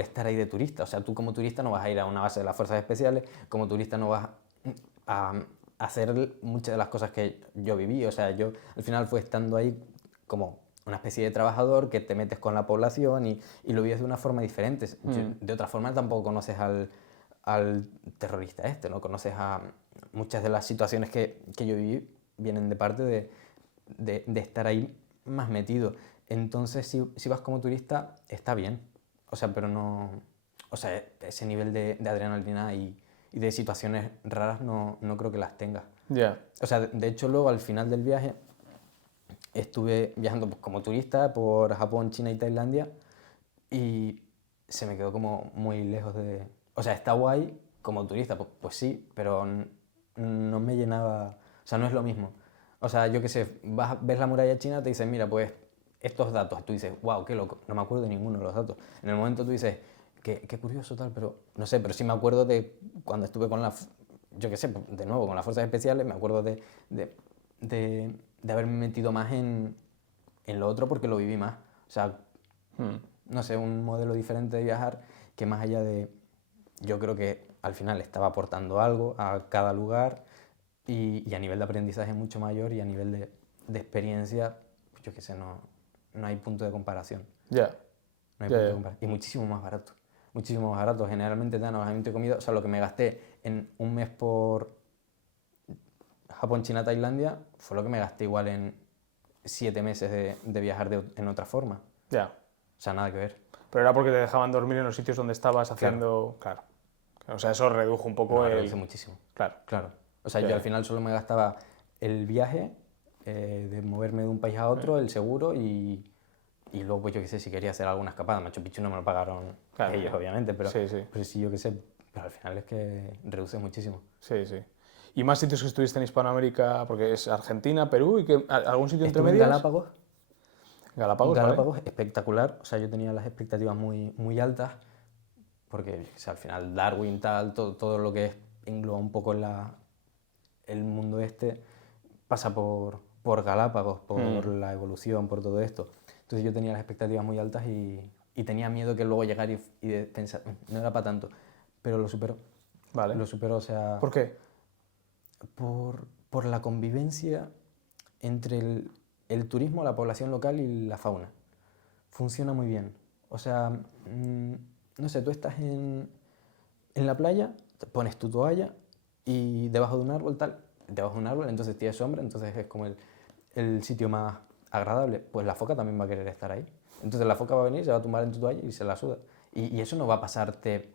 estar ahí de turista. O sea, tú como turista no vas a ir a una base de las Fuerzas Especiales, como turista no vas a hacer muchas de las cosas que yo viví. O sea, yo al final fue estando ahí como una especie de trabajador que te metes con la población y lo vives de una forma diferente. De otra forma tampoco conoces al terrorista este, ¿no? Conoces a muchas de las situaciones que yo viví vienen de parte de estar ahí más metido. Entonces, si vas como turista, está bien. O sea, pero no... O sea, ese nivel de adrenalina y de situaciones raras no creo que las tenga. Ya, O sea, de hecho, luego al final del viaje estuve viajando pues, como turista por Japón, China y Tailandia y se me quedó como muy lejos de... O sea, está guay como turista, pues sí, pero no me llenaba... O sea, no es lo mismo. O sea, yo qué sé, ves la muralla china, te dicen, mira, pues estos datos, tú dices, wow, qué loco, no me acuerdo de ninguno de los datos. En el momento tú dices, qué curioso tal, pero no sé, pero sí me acuerdo de cuando estuve con yo qué sé, de nuevo, con las fuerzas especiales, me acuerdo de, de haberme metido más en lo otro porque lo viví más. O sea, no sé, un modelo diferente de viajar que más allá de, yo creo que al final estaba aportando algo a cada lugar y a nivel de aprendizaje mucho mayor y a nivel de experiencia, pues yo qué sé, no hay punto de comparación. ya, No hay ya, punto de ya. comparación. Y muchísimo más barato. Muchísimo más barato. Generalmente te dan alojamiento y comida. O sea, lo que me gasté en un mes por Japón, China, Tailandia, fue lo que me gasté igual en 7 meses de viajar en otra forma. Ya. O sea, nada que ver. Pero era porque te dejaban dormir en los sitios donde estabas Claro. haciendo... Claro. O sea, eso redujo un poco No, reduce el... muchísimo. Claro. Claro. O sea, Ya, yo al ya. final solo me gastaba el viaje, de moverme de un país a otro, el seguro y luego, pues yo qué sé, si quería hacer alguna escapada. Machu Picchu no me lo pagaron Claro, ellos, claro. obviamente, Sí, sí. pero sí, yo qué sé. Pero al final es que reduce muchísimo. Sí, sí. ¿Y más sitios que estuviste en Hispanoamérica? Porque es Argentina, Perú y que, ¿algún sitio entre Estuve en medias? Galápagos. Galápagos, ¿vale? Galápagos, espectacular. O sea, yo tenía las expectativas muy altas porque o sea, al final Darwin, tal, todo lo que engloba un poco el mundo este, pasa por Galápagos, por la evolución, por todo esto. Entonces yo tenía las expectativas muy altas y tenía miedo que luego llegar y pensar, no era para tanto, pero lo superó. Vale. Lo superó, o sea, ¿Por qué? por la convivencia entre el turismo, la población local y la fauna. Funciona muy bien. O sea, no sé, tú estás en la playa, te pones tu toalla y debajo de un árbol, tal, debajo de un árbol, entonces tienes sombra, entonces es como el sitio más agradable. Pues la foca también va a querer estar ahí. Entonces la foca va a venir, se va a tumbar en tu toalla y se la suda. Y eso no va a pasarte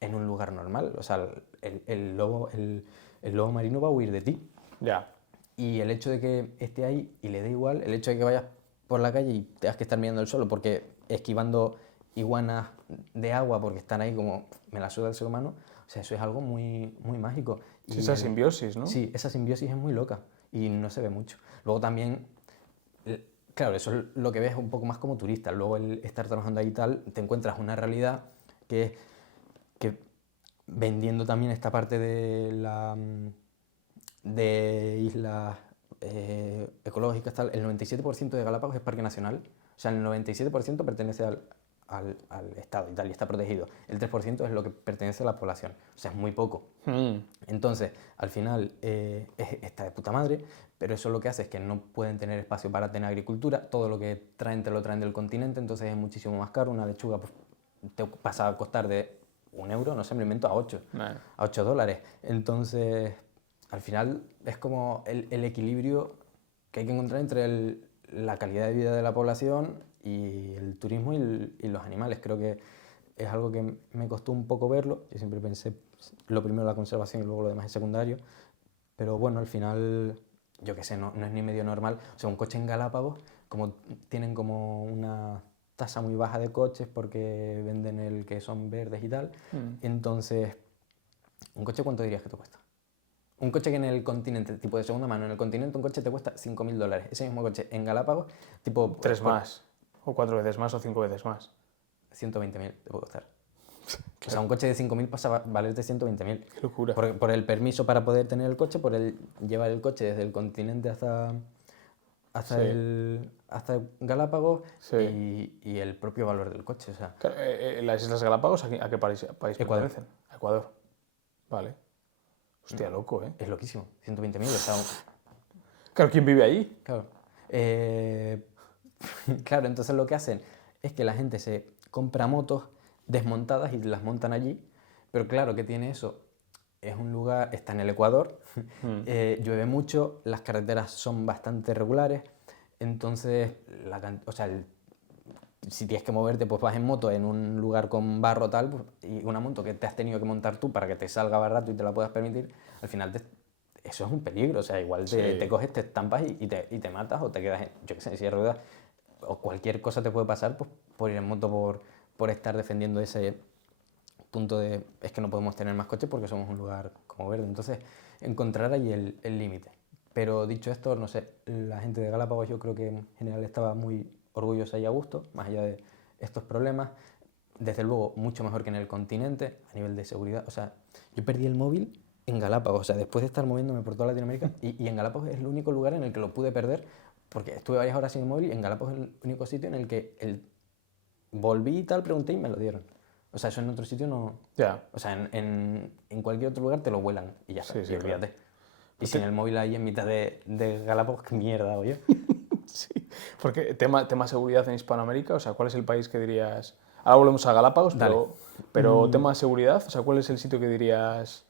en un lugar normal. O sea, el lobo marino va a huir de ti. Ya. Y el hecho de que esté ahí y le dé igual, el hecho de que vayas por la calle y tengas que estar mirando el suelo porque esquivando iguanas de agua porque están ahí como me la suda el ser humano, o sea, eso es algo muy mágico. Sí, Y esa simbiosis, ¿no? sí, esa simbiosis es muy loca y no se ve mucho. Luego también, claro, eso es lo que ves un poco más como turista. Luego el estar trabajando ahí y tal, te encuentras una realidad que vendiendo también esta parte de islas ecológicas, tal, el 97% de Galápagos es parque nacional. O sea, el 97% pertenece al Estado y tal, y está protegido. El 3% es lo que pertenece a la población, o sea, es muy poco. Entonces, al final, está de puta madre, pero eso lo que hace es que no pueden tener espacio para tener agricultura, todo lo que traen te lo traen del continente, entonces es muchísimo más caro. Una lechuga pues, te pasa a costar de 1 euro, no sé, me lo invento, a 8, a $8. Entonces, al final es como el equilibrio que hay que encontrar entre la calidad de vida de la población y el turismo y los animales. Creo que es algo que me costó un poco verlo. Yo siempre pensé lo primero la conservación y luego lo demás es secundario. Pero bueno, al final, yo qué sé, no es ni medio normal. O sea, un coche en Galápagos, como tienen como una tasa muy baja de coches porque venden el que son verdes y tal. Entonces, ¿un coche cuánto dirías que te cuesta? Un coche que en el continente, tipo de segunda mano, en el continente un coche te cuesta $5.000. Ese mismo coche en Galápagos, tipo... 3 más, o 4 veces más, o 5 veces más. 120.000 te puede costar. Claro. O sea, un coche de 5.000 pasa a valerte 120.000. Qué locura. Por el permiso para poder tener el coche, por el llevar el coche desde el continente hasta Galápagos y el propio valor del coche. O sea, ¿las Islas Galápagos a qué país Ecuador. pertenecen? A Ecuador. Vale. Hostia, loco, ¿eh? Es loquísimo. 120.000. O sea, Claro, ¿quién vive ahí? claro. Claro, entonces lo que hacen es que la gente se compra motos desmontadas y las montan allí. Pero claro, ¿qué tiene eso? Es un lugar, está en el Ecuador, llueve mucho, las carreteras son bastante regulares, entonces, si tienes que moverte, pues vas en moto en un lugar con barro tal, pues, y una moto que te has tenido que montar tú para que te salga barato y te la puedas permitir, al final eso es un peligro, o sea, igual te coges, te estampas y te matas o te quedas, yo qué sé, en silla de ruedas, o cualquier cosa te puede pasar pues, por ir en moto, por estar defendiendo ese punto de es que no podemos tener más coches porque somos un lugar como verde. Entonces, encontrar ahí el límite. Pero dicho esto, no sé, la gente de Galápagos yo creo que en general estaba muy orgullosa y a gusto, más allá de estos problemas. Desde luego, mucho mejor que en el continente, a nivel de seguridad. O sea, yo perdí el móvil en Galápagos, o sea, después de estar moviéndome por toda Latinoamérica, y en Galápagos es el único lugar en el que lo pude perder, porque estuve varias horas sin el móvil, y en Galápagos es el único sitio en el que volví y tal, pregunté y me lo dieron. O sea, eso en otro sitio no... Ya. O sea, en cualquier otro lugar te lo vuelan y ya está, Sí, y olvídate. claro. Y sin el móvil ahí en mitad de Galápagos, ¿qué mierda hago yo? Sí, porque tema seguridad en Hispanoamérica, o sea, ¿cuál es el país que dirías? Ahora volvemos a Galápagos, Dale. pero tema seguridad, o sea, ¿cuál es el sitio que dirías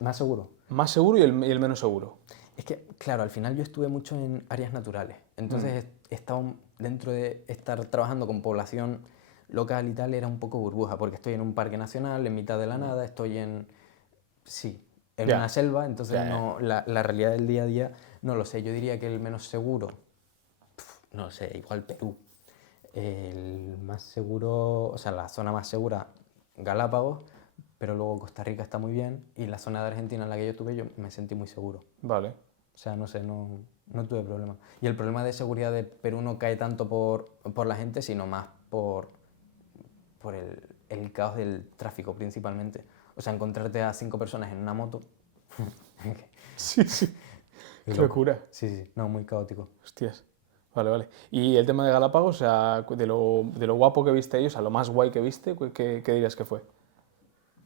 Más seguro. más seguro y el menos seguro? Es que, claro, al final yo estuve mucho en áreas naturales. Entonces, he estado dentro de estar trabajando con población local y tal, era un poco burbuja, porque estoy en un parque nacional, en mitad de la nada, estoy en Ya. una selva, entonces Ya, ya. no, la realidad del día a día no lo sé. Yo diría que el menos seguro, no sé, igual Perú. El más seguro, o sea, la zona más segura, Galápagos, pero luego Costa Rica está muy bien y la zona de Argentina en la que yo estuve yo me sentí muy seguro. Vale. O sea, no sé, no tuve problema. Y el problema de seguridad de Perú no cae tanto por la gente, sino más por el caos del tráfico principalmente. O sea, encontrarte a 5 personas en una moto. Sí, sí. Qué loco. locura. Sí, sí, no, muy caótico. Hostias. Vale, vale. Y el tema de Galápagos, o sea, de lo guapo que viste ellos, a lo más guay que viste, ¿qué dirías que fue?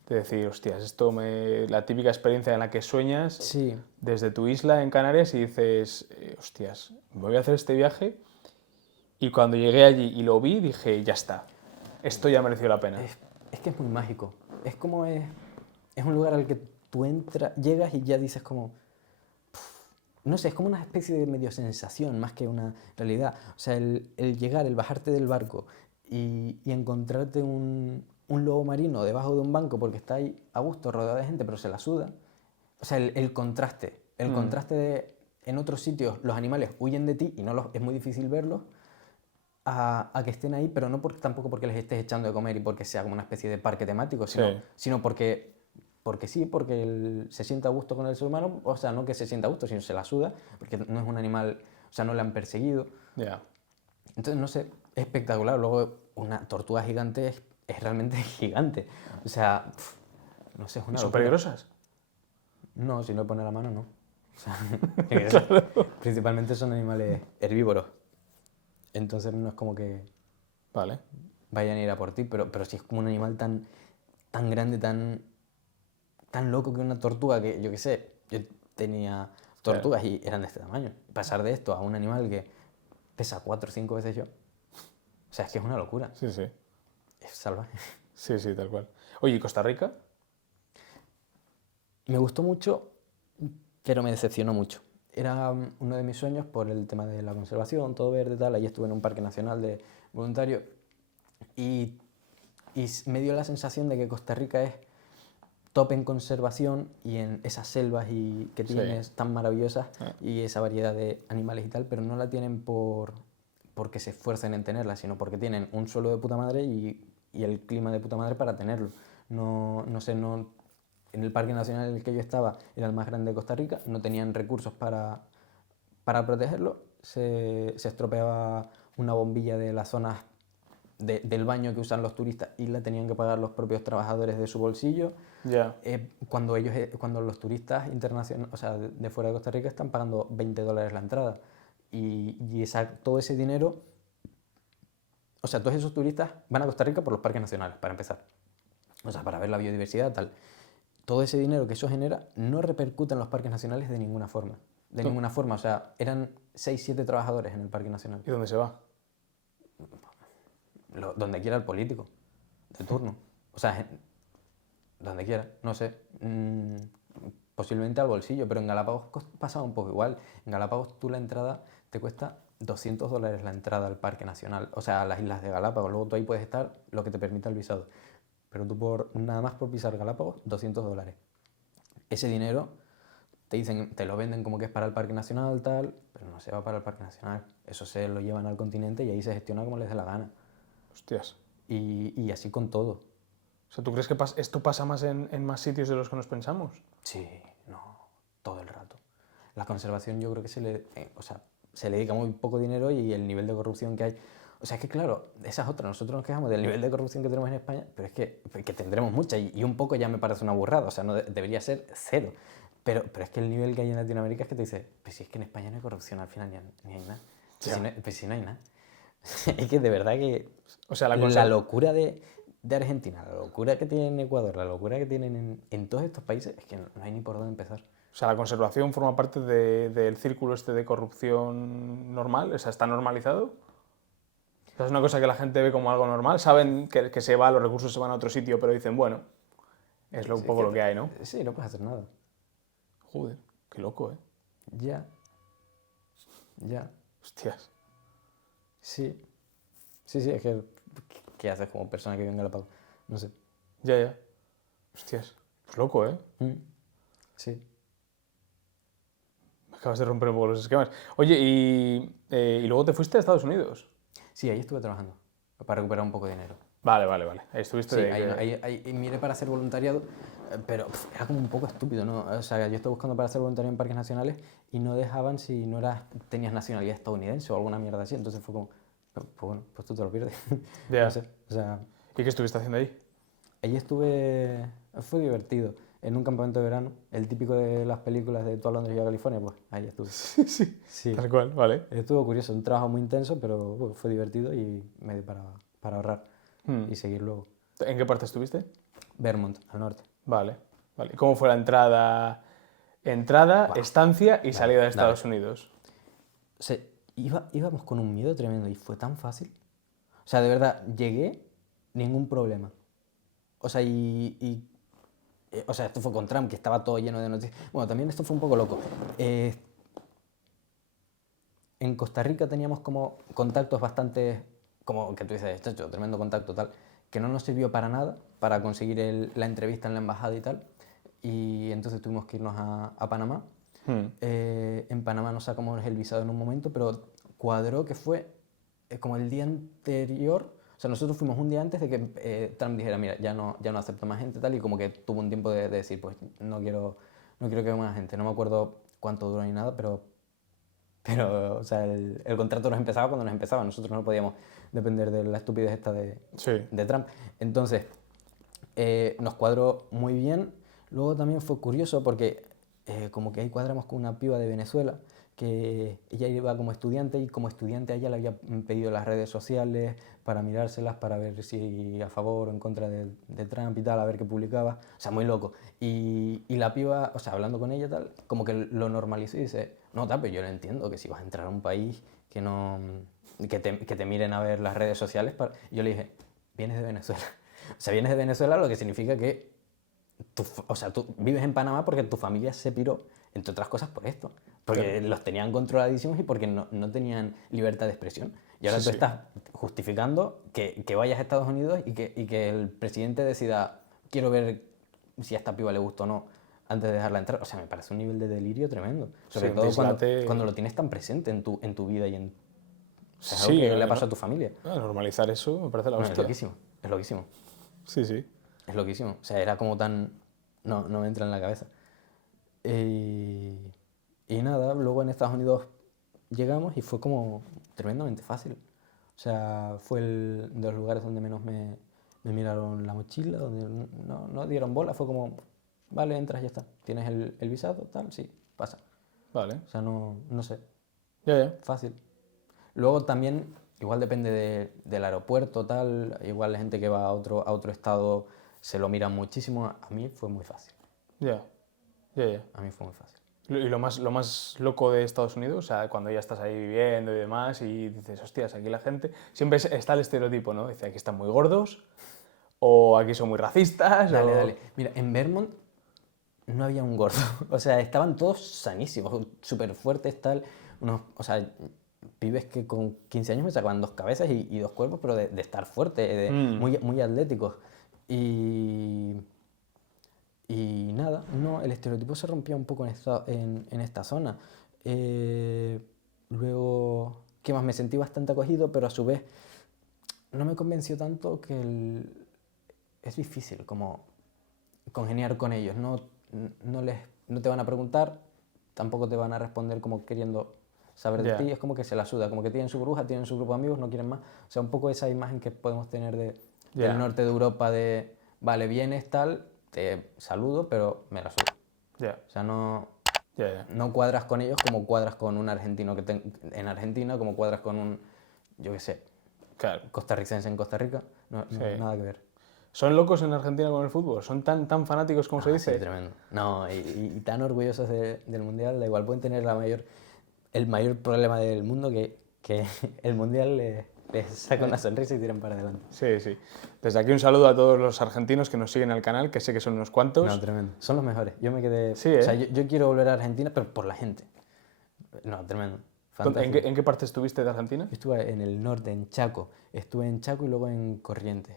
De decir, hostias, la típica experiencia en la que sueñas Sí. desde tu isla en Canarias y dices, hostias, me voy a hacer este viaje. Y cuando llegué allí y lo vi, dije, ya está, esto ya mereció la pena. Es que es muy mágico. Es como es un lugar al que tú llegas y ya dices como... No sé, es como una especie de medio sensación más que una realidad. O sea, el llegar, el bajarte del barco y encontrarte un lobo marino debajo de un banco porque está ahí a gusto, rodeado de gente, pero se la suda. O sea, el contraste. El contraste de en otros sitios los animales huyen de ti y es muy difícil verlos, a que estén ahí, pero no tampoco porque les estés echando de comer y porque sea como una especie de parque temático, sino porque sí, porque se sienta a gusto con el ser humano, o sea, no que se sienta a gusto, sino se la suda, porque no es un animal, o sea, no le han perseguido. Ya. Entonces, no sé, es espectacular. Luego, una tortuga gigante es realmente gigante. O sea, no sé, es una ¿Y son locura. peligrosas? No, si no pone la mano, no. O sea, Claro. principalmente son animales herbívoros. Entonces, no es como que... Vale. vayan a ir a por ti, pero si es como un animal tan grande, tan loco que una tortuga, que yo qué sé, yo tenía tortugas y eran de este tamaño. Pasar de esto a un animal que pesa 4 o 5 veces yo, o sea, es que es una locura, Sí, sí. es salvaje. Sí, sí, tal cual. Oye, ¿y Costa Rica? Me gustó mucho, pero me decepcionó mucho. Era uno de mis sueños por el tema de la conservación, todo verde, tal. Allí estuve en un parque nacional de voluntario y, me dio la sensación de que Costa Rica es top en conservación y en esas selvas que Sí. tienes tan maravillosas Ah. y esa variedad de animales y tal, pero no la tienen porque se esfuercen en tenerla, sino porque tienen un suelo de puta madre y el clima de puta madre para tenerlo. No sé, en el Parque Nacional en el que yo estaba, era el más grande de Costa Rica, no tenían recursos para protegerlo, se estropeaba una bombilla de las zonas del baño que usan los turistas y la tenían que pagar los propios trabajadores de su bolsillo. Ya. Cuando los turistas internacionales, o sea, de fuera de Costa Rica, están pagando $20 la entrada. Y todo ese dinero, o sea, todos esos turistas van a Costa Rica por los parques nacionales, para empezar. O sea, para ver la biodiversidad, tal. Todo ese dinero que eso genera no repercute en los parques nacionales de ninguna forma. De ninguna forma, o sea, eran 6-7 trabajadores en el Parque Nacional. ¿Y dónde se va? Donde quiera el político, de turno. O sea, donde quiera, no sé. Posiblemente al bolsillo, pero en Galápagos pasaba un poco igual. En Galápagos tú la entrada te cuesta $200 la entrada al Parque Nacional, o sea, a las Islas de Galápagos. Luego tú ahí puedes estar lo que te permita el visado. Pero tú nada más por pisar Galápagos, $200. Ese dinero te lo venden como que es para el Parque Nacional, tal, pero no se va para el Parque Nacional. Eso se lo llevan al continente y ahí se gestiona como les dé la gana. Hostias. Y así con todo. O sea, ¿tú crees que esto pasa más en más sitios de los que nos pensamos? Sí, no, todo el rato. La conservación yo creo que se le dedica muy poco dinero y el nivel de corrupción que hay. O sea, es que claro, esa es otra. Nosotros nos quejamos del nivel de corrupción que tenemos en España, pero es que tendremos mucha y un poco ya me parece una burrada. O sea, no debería ser cero. Pero es que el nivel que hay en Latinoamérica es que te dice, pues si es que en España no hay corrupción al final ni hay nada. Pues si no hay nada. Es que de verdad que O sea, la locura de Argentina, la locura que tienen en Ecuador, la locura que tienen en todos estos países, es que no hay ni por dónde empezar. O sea, la conservación forma parte del círculo este de corrupción normal, o sea, está normalizado. O sea, es una cosa que la gente ve como algo normal. Saben que se va, los recursos se van a otro sitio, pero dicen, bueno, es un poco lo que hay, ¿no? Sí, no puedes hacer nada. Joder, qué loco, ¿eh? Ya. Hostias. Sí, es que ¿qué haces como persona que vive en Galápagos? No sé. Ya. Hostias. Pues loco, ¿eh? Sí. Me acabas de romper un poco los esquemas. Oye, y luego te fuiste a Estados Unidos. Sí, ahí estuve trabajando para recuperar un poco de dinero. Vale. Ahí estuviste Sí, ahí miré para hacer voluntariado, pero era como un poco estúpido, ¿no? O sea, yo estoy buscando para hacer voluntariado en parques nacionales y no dejaban si no tenías nacionalidad estadounidense o alguna mierda así. Entonces fue como, pues bueno, pues tú te lo pierdes. Ya. No sé, o sea, ¿Y qué estuviste haciendo ahí? allí fue divertido, en un campamento de verano, el típico de las películas de Tú a Londres y yo a California, pues ahí estuve. Sí. Tal cual, vale. Estuvo curioso, un trabajo muy intenso, pero bueno, fue divertido y me dio para ahorrar y seguir luego. ¿En qué parte estuviste? Vermont, al norte. Vale. ¿Y cómo fue la entrada, estancia y salida de Estados Unidos? O sea, íbamos con un miedo tremendo y fue tan fácil. O sea, de verdad, llegué, ningún problema. O sea, o sea, esto fue con Trump, que estaba todo lleno de noticias. Bueno, también esto fue un poco loco. En Costa Rica teníamos como contactos bastante, como que tú dices, chacho, tremendo contacto tal, que no nos sirvió para nada para conseguir la entrevista en la embajada y tal. Y entonces tuvimos que irnos a Panamá. En Panamá nos sacamos el visado en un momento, pero cuadró que fue como el día anterior. O sea, nosotros fuimos un día antes de que Trump dijera, mira, ya no acepto más gente tal, y como que tuvo un tiempo de decir, pues no quiero que venga más gente. No me acuerdo cuánto duró ni nada, pero o sea, el contrato nos empezaba cuando nos empezaba. Nosotros no podíamos depender de la estupidez esta de Trump. Entonces, nos cuadró muy bien. Luego también fue curioso porque como que ahí cuadramos con una piba de Venezuela, que ella iba como estudiante y como estudiante a ella le había pedido las redes sociales para mirárselas, para ver si a favor o en contra de Trump y tal, a ver qué publicaba. O sea, muy loco. Y la piba, o sea, hablando con ella tal, como que lo normalizó y dice, no, tal, pero yo lo entiendo, que si vas a entrar a un país que no... que te miren a ver las redes sociales. Yo le dije, vienes de Venezuela. O sea, vienes de Venezuela, lo que significa que o sea, tú vives en Panamá porque tu familia se piró, entre otras cosas por esto. Porque Claro. los tenían controladísimos y porque no tenían libertad de expresión. Y ahora Sí, tú sí. estás justificando que vayas a Estados Unidos y que el presidente decida, quiero ver si a esta piba le gusta o no, antes de dejarla entrar. O sea, me parece un nivel de delirio tremendo. Sí, Sobre un todo dislate. cuando lo tienes tan presente en tu vida y en... O sea, es algo Sí, que le ha pasado a tu familia. normalizar eso me parece la No, es hostia. loquísimo, es loquísimo, Sí, sí. es loquísimo. O sea, era como tan... no me entra en la cabeza. Y, y nada, luego en Estados Unidos llegamos y fue como tremendamente fácil. O sea, fue de los lugares donde menos me miraron la mochila, donde no dieron bola. Fue como, vale, entras, ya está. ¿Tienes el visado? Tal, sí, pasa. Vale. O sea, no sé, Ya, ya. fácil. Luego también, igual depende del aeropuerto, tal. Igual la gente que va a otro estado se lo mira muchísimo. A mí fue muy fácil. Ya. Ya, ya. A mí fue muy fácil. Y lo más loco de Estados Unidos, o sea, cuando ya estás ahí viviendo y demás, y dices, hostias, aquí la gente. Siempre está el estereotipo, ¿no? Dice, aquí están muy gordos, o aquí son muy racistas, Dale, o. dale. Mira, en Vermont no había un gordo. O sea, estaban todos sanísimos, súper fuertes, tal. O sea, pibes que con 15 años me sacaban dos cabezas y dos cuerpos, pero de estar fuerte, Mm, muy atléticos. Y, y nada, no, el estereotipo se rompía un poco en esta zona. Eh, luego, ¿qué más? Me sentí bastante acogido, pero a su vez no me convenció tanto que es difícil como congeniar con ellos. No te van a preguntar, tampoco te van a responder como queriendo saber de ti. ya, Es como que se la suda, como que tienen su burbuja, tienen su grupo de amigos, no quieren más. O sea, un poco esa imagen que podemos tener del ya, norte de Europa de, vale, vienes tal, te saludo, pero me la sudo. ya, O sea, ya, ya. no cuadras con ellos como cuadras con un argentino en Argentina, como cuadras con yo qué sé, Claro, costarricense en Costa Rica. sí. Nada que ver. ¿Son locos en Argentina con el fútbol? ¿Son tan fanáticos como se Ah, sí, dice? tremendo. No, y tan orgullosos del Mundial, da igual, pueden tener el mayor problema del mundo que el Mundial les saca una sonrisa y tiran para adelante. Sí, sí. Desde aquí un saludo a todos los argentinos que nos siguen al canal, que sé que son unos No, cuantos. tremendo. Son los mejores. Yo me quedé... Sí, O sea, ¿eh? yo quiero volver a Argentina, pero por la gente. No, tremendo. Fantástico. En qué parte estuviste de Argentina? Yo estuve en el norte, en Chaco. Estuve en Chaco y luego en Corrientes,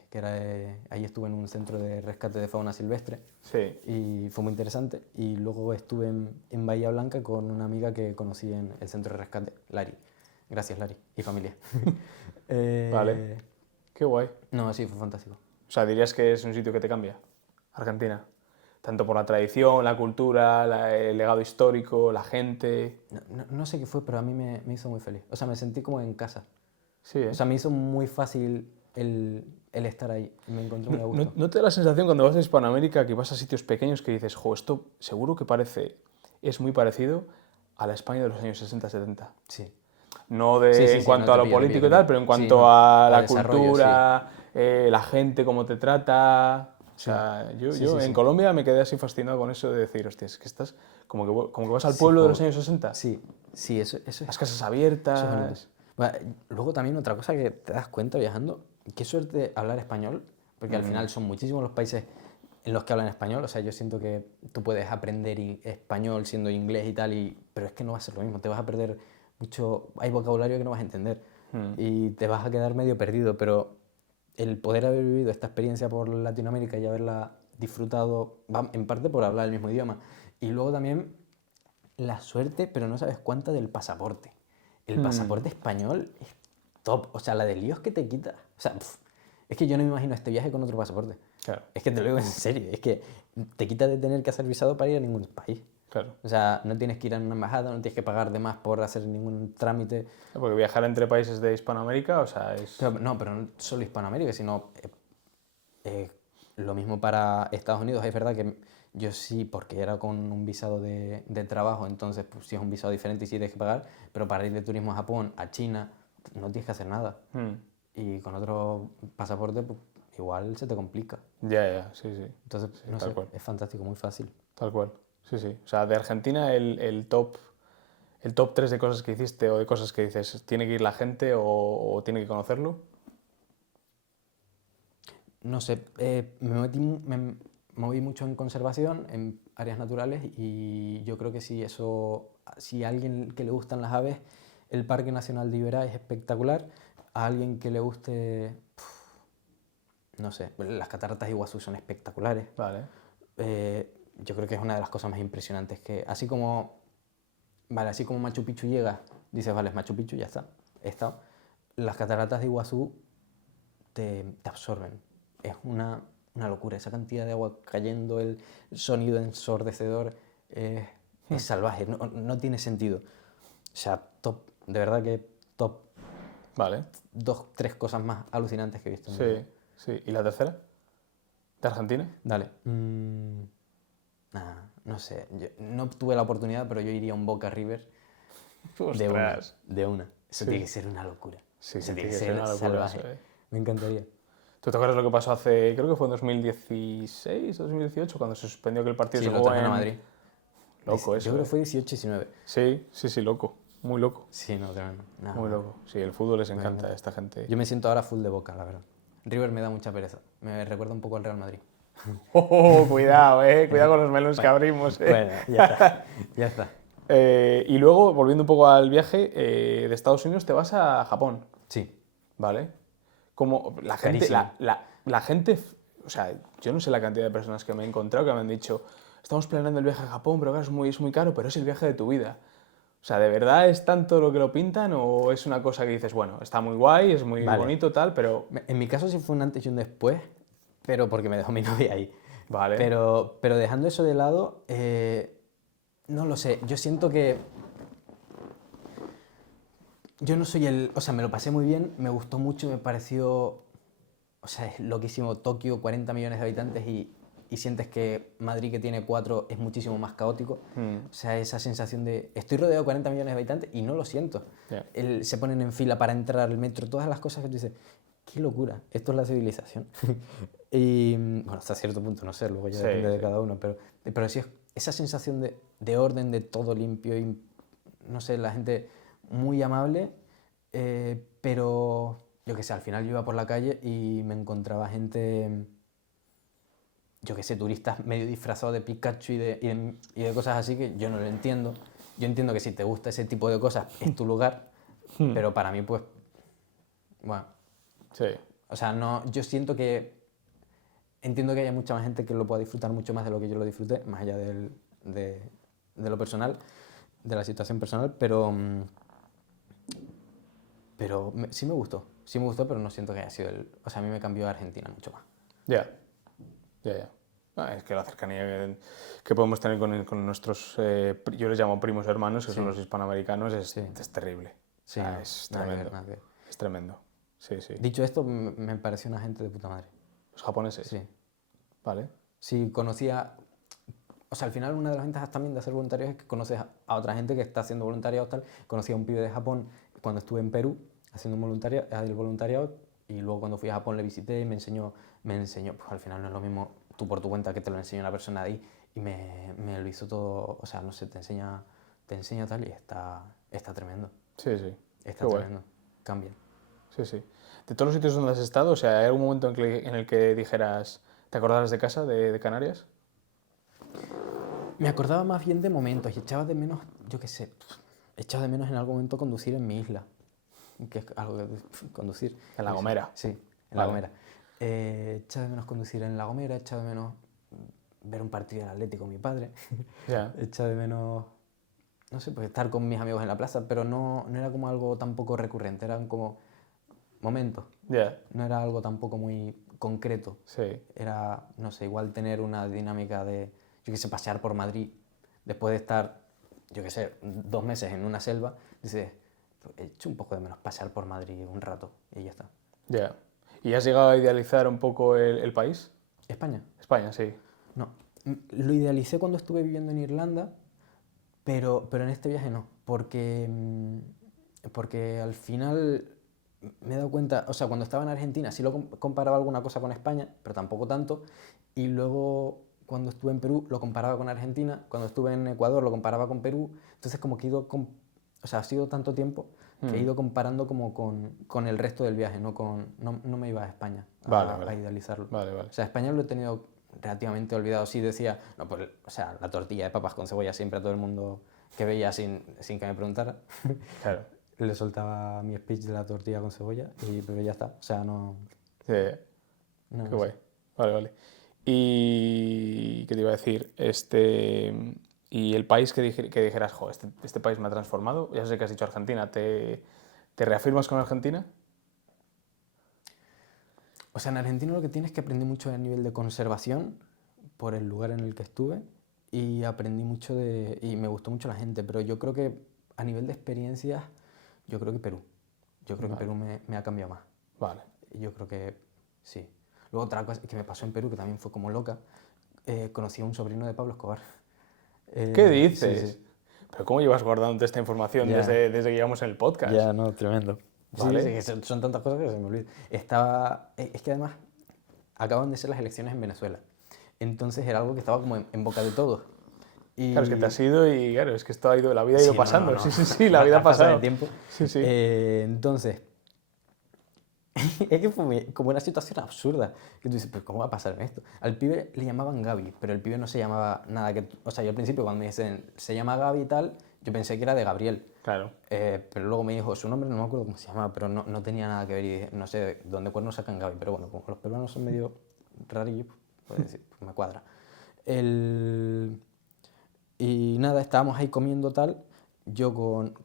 ahí estuve en un centro de rescate de fauna silvestre Sí, y fue muy interesante. Y luego estuve en Bahía Blanca con una amiga que conocí en el centro de rescate, Lari. Gracias, Lari, y familia. vale. Eh, Qué guay. no, sí, fue fantástico. O sea, dirías que es un sitio que te cambia, Argentina. Tanto por la tradición, la cultura, el legado histórico, la gente. No sé qué fue, pero a mí me hizo muy feliz. O sea, me sentí como en casa. Sí, O ¿eh? sea, me hizo muy fácil el estar ahí. Me encontré muy a gusto. ¿No te da la sensación cuando vas a Hispanoamérica que vas a sitios pequeños que dices, jo, esto seguro que es muy parecido a la España de los años 60-70? Sí. No Sí, sí, en sí, no, cuanto a te lo pillo, te pillo, político te y tal, pillo. pero en Sí, cuanto no, a a la desarrollo, sí. cultura, la gente, cómo te trata. O Sí, sea, sí, yo sí, en sí. Colombia me quedé así fascinado con eso de decir, hostia, es que estás como que vas al Sí, pueblo de los años 60. sí, sí, Las casas eso es bonito. abiertas. Bueno, luego también otra cosa que te das cuenta viajando, qué suerte hablar español, porque al final son muchísimos los países en los que hablan español. O sea, yo siento que tú puedes aprender español siendo inglés y tal, pero es que no va a ser lo mismo, te vas a perder mucho, hay vocabulario que no vas a entender y te vas a quedar medio perdido, pero el poder haber vivido esta experiencia por Latinoamérica y haberla disfrutado, va, en parte por hablar el mismo idioma, y luego también la suerte, pero no sabes cuánta del pasaporte. El pasaporte español es top, o sea, la de líos que te quita. O sea, es que yo no me imagino este viaje con otro pasaporte. Claro, Es que te lo digo en serio, es que te quita de tener que hacer visado para ir a ningún país. claro. O sea, no tienes que ir a una embajada, no tienes que pagar de más por hacer ningún trámite. Porque viajar entre países de Hispanoamérica, o sea, es. Pero no solo Hispanoamérica, sino lo mismo para Estados Unidos. Es verdad que yo sí, porque era con un visado de trabajo, entonces pues sí es un visado diferente y sí tienes que pagar, pero para ir de turismo a Japón, a China, no tienes que hacer nada. Y con otro pasaporte, pues igual se te complica. Ya, sí, sí. Entonces, Sí, no tal sé, cual. es fantástico, muy fácil. Tal cual. Sí, sí. O sea, de Argentina el top 3 de cosas que hiciste o de cosas que dices, ¿tiene que ir la gente o tiene que conocerlo? No sé, me moví mucho en conservación, en áreas naturales y yo creo que sí, eso, si a alguien que le gustan las aves, el Parque Nacional de Iberá es espectacular. A alguien que le guste, no sé, las cataratas de Iguazú son espectaculares. Vale. Yo creo que es una de las cosas más impresionantes que, así como Machu Picchu llega, dices, vale, es Machu Picchu, ya está, he estado. Las cataratas de Iguazú te absorben. Es una locura, esa cantidad de agua cayendo, el sonido ensordecedor, es salvaje, no tiene sentido. O sea, top, de verdad que top, Vale. 2, 3 cosas más alucinantes que he visto en mi Sí, vida. sí. ¿Y la tercera? ¿De Argentina? Dale. No sé, no tuve la oportunidad, pero yo iría a un Boca River de una, Ostras. de una. Eso Sí. tiene que ser una locura. Sí, Eso sí, tiene tiene que que ser ser una locura eso, salvaje. Me encantaría. ¿Tú te acuerdas lo que pasó hace, creo que fue en 2016 o 2018, cuando se suspendió que el partido Sí, se lo jugó trajeron a en... Madrid. Loco Yo eso, creo ¿eh? que fue 18-19. Sí, sí, sí, loco. Muy loco. Sí, no, tremendo. Nada, Muy madre. loco. Sí, el fútbol les Me encanta a encanta. esta gente. Yo me siento ahora full de Boca, la verdad. River me da mucha pereza. Me recuerda un poco al Real Madrid. Cuidado, cuidado con los melones que Bueno, abrimos, bueno, ya está. Ya está. Y luego, volviendo un poco al viaje, de Estados Unidos te vas a Japón, Sí, ¿vale? Como la gente, carísimo. la gente, o sea, yo no sé la cantidad de personas que me he encontrado que me han dicho, estamos planeando el viaje a Japón, pero claro, es muy caro, pero es el viaje de tu vida. O sea, ¿de verdad es tanto lo que lo pintan o es una cosa que dices, bueno, está muy guay, es muy Vale. bonito, tal, pero... En mi caso sí fue un antes y un después, pero porque me dejó mi novia ahí. Vale. Pero dejando eso de lado, no lo sé. Yo siento que yo no soy el... O sea, me lo pasé muy bien, me gustó mucho, me pareció... O sea, es loquísimo. Tokio, 40 millones de habitantes y sientes que Madrid, que tiene 4, es muchísimo más caótico. O sea, esa sensación de... Estoy rodeado de 40 millones de habitantes y no lo siento. Ya. Se ponen en fila para entrar al metro, todas las cosas que tú dices, qué locura, esto es la civilización. Y bueno, hasta cierto punto, no sé, luego ya Sí, depende de sí. cada uno, pero sí es esa sensación de orden, de todo limpio y, no sé, la gente muy amable, pero yo qué sé, al final yo iba por la calle y me encontraba gente, yo qué sé, turistas medio disfrazados de Pikachu y de cosas así que yo no lo entiendo. Yo entiendo que si te gusta ese tipo de cosas es tu lugar, pero para mí, pues, bueno, Sí, o sea, no, yo entiendo que haya mucha más gente que lo pueda disfrutar mucho más de lo que yo lo disfruté, más allá de lo personal, de la situación personal, pero sí me gustó, pero no siento que haya sido o sea, a mí me cambió a Argentina mucho más. ya, ya. Es que la cercanía que podemos tener con nuestros, yo les llamo primos hermanos, que son Sí. los hispanoamericanos, Sí. es terrible. Sí, O sea, no, es nada que ver, tremendo. nada que ver. Es tremendo. Sí, sí. Dicho esto, me pareció una gente de puta madre. Los japoneses. Sí. Vale. Sí, conocía. O sea, al final una de las ventajas también de hacer voluntarios es que conoces a otra gente que está haciendo voluntariado tal. Conocí a un pibe de Japón cuando estuve en Perú haciendo el voluntariado y luego cuando fui a Japón le visité y me enseñó, pues al final no es lo mismo tú por tu cuenta que te lo enseña una persona de ahí y me lo hizo todo, o sea, no sé, te enseña tal y está tremendo, Sí, sí. está Qué guay. tremendo, cambia. Sí, sí. De todos los sitios donde has estado, o sea, ¿hay algún momento en el que dijeras, te acordaras de casa, de Canarias? Me acordaba más bien de momentos y echaba de menos, yo qué sé, echaba de menos en algún momento conducir en mi isla, que es algo que conducir. En La yo qué sé. Gomera. Sí, en La Vale. Gomera. Echaba de menos conducir en La Gomera, echaba de menos ver un partido del Atlético con mi padre, Ya. echaba de menos, no sé, pues estar con mis amigos en la plaza, pero no era como algo tampoco recurrente, eran como momentos, Ya. no era algo tampoco muy concreto. Sí. Era, no sé, igual tener una dinámica de, yo qué sé, pasear por Madrid después de estar, yo qué sé, 2 meses en una selva, dices, he hecho un poco de menos pasear por Madrid un rato y ya está. Ya. ¿Y has llegado a idealizar un poco el país? España, España, sí. no. Lo idealicé cuando estuve viviendo en Irlanda, pero en este viaje no, porque al final me he dado cuenta, o sea, cuando estaba en Argentina sí lo comparaba alguna cosa con España, pero tampoco tanto, y luego cuando estuve en Perú lo comparaba con Argentina, cuando estuve en Ecuador lo comparaba con Perú, entonces como que he ido, o sea, ha sido tanto tiempo que he ido comparando como con el resto del viaje, no me iba a España a idealizarlo. Vale. O sea, España lo he tenido relativamente olvidado, sí decía, no, pues, o sea, la tortilla de papas con cebolla siempre a todo el mundo que veía sin que me preguntara. Claro. Le soltaba mi speech de la tortilla con cebolla, pero ya está. O sea, no. Sí. No Qué guay. Vale. ¿Y qué te iba a decir? Y el país que dijeras, jo, este país me ha transformado. Ya sé que has dicho Argentina. ¿Te reafirmas con Argentina? O sea, en Argentina lo que tienes es que aprendí mucho a nivel de conservación por el lugar en el que estuve y aprendí mucho y me gustó mucho la gente, pero yo creo que a nivel de experiencias, yo creo que Perú. Yo creo que Perú me ha cambiado más. Vale. Yo creo que sí. Luego otra cosa que me pasó en Perú, que también fue como loca, conocí a un sobrino de Pablo Escobar. ¿Qué dices? Sí, sí. ¿Pero cómo llevas guardando esta información Ya. desde que llevamos en el podcast? Ya, no, tremendo. Vale. Sí, que son tantas cosas que se me olvidan. Es que además acaban de ser las elecciones en Venezuela. Entonces era algo que estaba como en boca de todos. Claro, es que te has ido y claro, es que esto ha ido, la vida ha Sí, ido no, pasando. no, no. Sí, la vida ha pasado. el tiempo. Sí. Entonces, es que fue como una situación absurda. Que tú dices, pues ¿cómo va a pasarme esto? Al pibe le llamaban Gaby, pero el pibe no se llamaba nada que... O sea, yo al principio cuando me dicen, se llama Gaby y tal, yo pensé que era de Gabriel. Claro. Pero luego me dijo su nombre, no me acuerdo cómo se llamaba, pero no tenía nada que ver y dije, no sé de dónde cuernos sacan Gaby, pero bueno, como los peruanos son medio rarillos, pues decir, pues me cuadra. Y nada, estábamos ahí comiendo tal, yo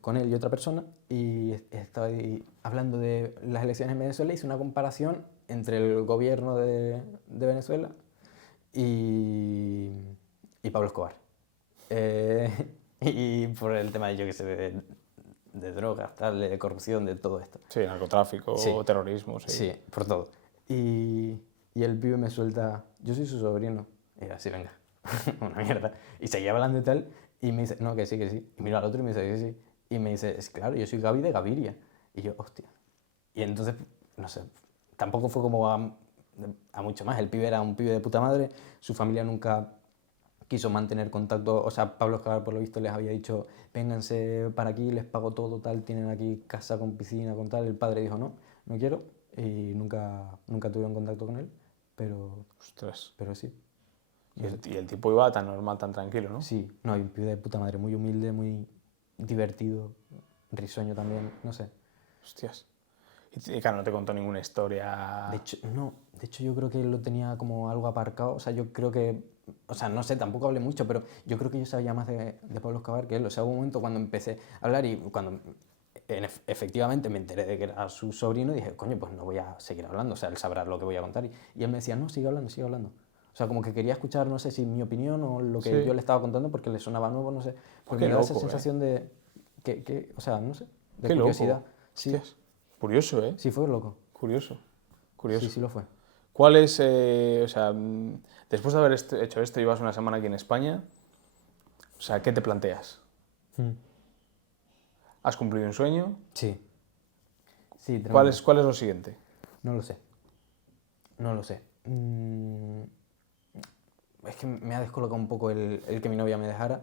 con él y otra persona, y estaba ahí hablando de las elecciones en Venezuela, hice una comparación entre el gobierno de Venezuela y, y Pablo Escobar. Y por el tema, yo qué sé, de drogas, tal, de corrupción, de todo esto. Sí, narcotráfico, Sí. terrorismo, sí. Sí, por todo. Y el pibe me suelta, yo soy su sobrino. Y yo, así, venga, una mierda. Y seguía hablando y tal, y me dice, no, que sí, que sí. Y miro al otro y me dice, que sí. Y me dice, es claro, yo soy Gaby de Gaviria. Y yo, hostia. Y entonces, no sé, tampoco fue como a mucho más. El pibe era un pibe de puta madre, su familia nunca quiso mantener contacto, o sea, Pablo Escobar por lo visto les había dicho, vénganse para aquí, les pago todo, tal, tienen aquí casa con piscina, con tal, el padre dijo, no quiero, y nunca tuvieron contacto con él, pero Ostras. sí. Y el tipo iba tan normal, tan tranquilo, ¿no? Sí, no, y un pibe de puta madre, muy humilde, muy divertido, risueño también, no sé. Hostias. Y claro, no te contó ninguna historia. De hecho yo creo que él lo tenía como algo aparcado, o sea, yo creo que, o sea, no sé, tampoco hablé mucho, pero yo creo que yo sabía más de Pablo Escobar que él, o sea, hubo un momento cuando empecé a hablar y cuando efectivamente me enteré de que era su sobrino, dije, coño, pues no voy a seguir hablando, o sea, él sabrá lo que voy a contar, y él me decía, no, sigue hablando, sigue hablando. O sea, como que quería escuchar, no sé si mi opinión o lo que Sí. yo le estaba contando porque le sonaba nuevo, no sé, porque Qué me da loco, esa sensación de, o sea, no sé, de Qué curiosidad. loco. Sí, Hostias. Curioso, ¿eh? sí fue loco. Curioso. Sí, sí lo fue. ¿Cuál es, o sea, después de haber hecho esto, llevas una semana aquí en España, o sea, ¿qué te planteas? ¿Has cumplido un sueño? Sí. Sí, ¿Cuál tremendo. es lo siguiente? No lo sé. No lo sé. Es que me ha descolocado un poco el que mi novia me dejara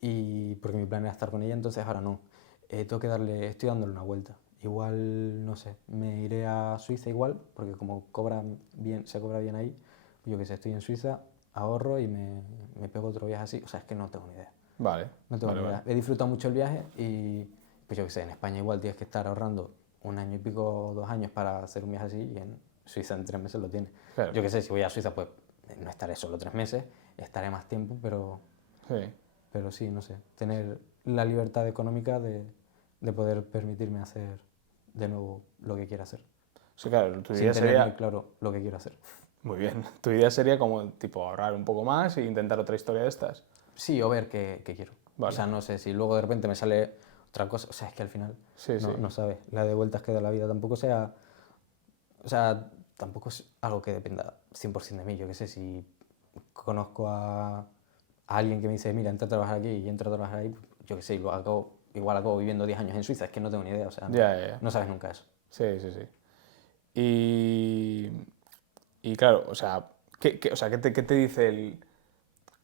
y porque mi plan era estar con ella, entonces ahora no. Estoy dándole una vuelta. Igual, no sé, me iré a Suiza igual, porque como se cobra bien ahí, pues yo qué sé, estoy en Suiza, ahorro y me pego otro viaje así. O sea, es que no tengo ni idea. Vale. No tengo vale, ni idea. vale. He disfrutado mucho el viaje y, pues yo qué sé, en España igual tienes que estar ahorrando 1 año y pico, 2 años para hacer un viaje así y en Suiza en 3 meses lo tienes. Claro. Yo qué sé, si voy a Suiza pues no estaré solo 3 meses, estaré más tiempo, pero sí, no sé, tener la libertad económica de poder permitirme hacer de nuevo lo que quiera hacer. Sí, claro, tu Sin idea tener sería... muy claro lo que quiero hacer. Muy bien. Tu idea sería como, tipo, ahorrar un poco más e intentar otra historia de estas. Sí, o ver qué quiero. Vale. O sea, no sé, si luego de repente me sale otra cosa, o sea, es que al final Sí. no sabes, la de vueltas que da la vida tampoco o sea, tampoco es algo que dependa 100% de mí, yo qué sé, si conozco a alguien que me dice, mira, entra a trabajar aquí y entro a trabajar ahí, yo qué sé, igual acabo viviendo 10 años en Suiza, es que no tengo ni idea, o sea, Ya. no sabes nunca eso. Sí, sí, sí. Y, y claro, o sea, ¿qué te dice el...?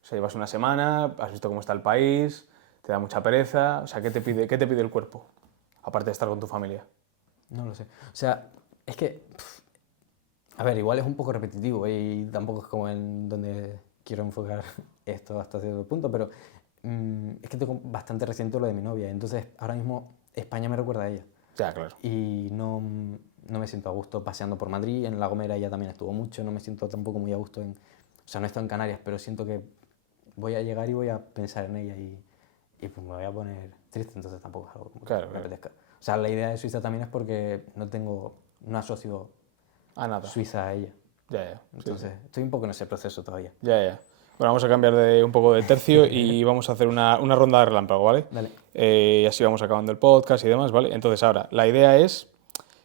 O sea, llevas una semana, has visto cómo está el país, te da mucha pereza, o sea, qué te pide el cuerpo? Aparte de estar con tu familia. No lo sé. O sea, es que, a ver, igual es un poco repetitivo y tampoco es como en donde quiero enfocar esto hasta cierto punto, pero es que tengo bastante reciente lo de mi novia, entonces ahora mismo España me recuerda a ella Ya, claro. y no me siento a gusto paseando por Madrid, en La Gomera ella también estuvo mucho, no me siento tampoco muy a gusto o sea, no he estado en Canarias, pero siento que voy a llegar y voy a pensar en ella y pues me voy a poner triste, entonces tampoco es algo como que Claro, me claro. apetezca. O sea, la idea de Suiza también es porque no asocio Ah, nada. Suiza a ella. Ya. Sí, sí. Entonces, estoy un poco en ese proceso todavía. Ya. Bueno, vamos a cambiar un poco de tercio y vamos a hacer una ronda de relámpago, ¿vale? Dale. Y así vamos acabando el podcast y demás, ¿vale? Entonces ahora, la idea es,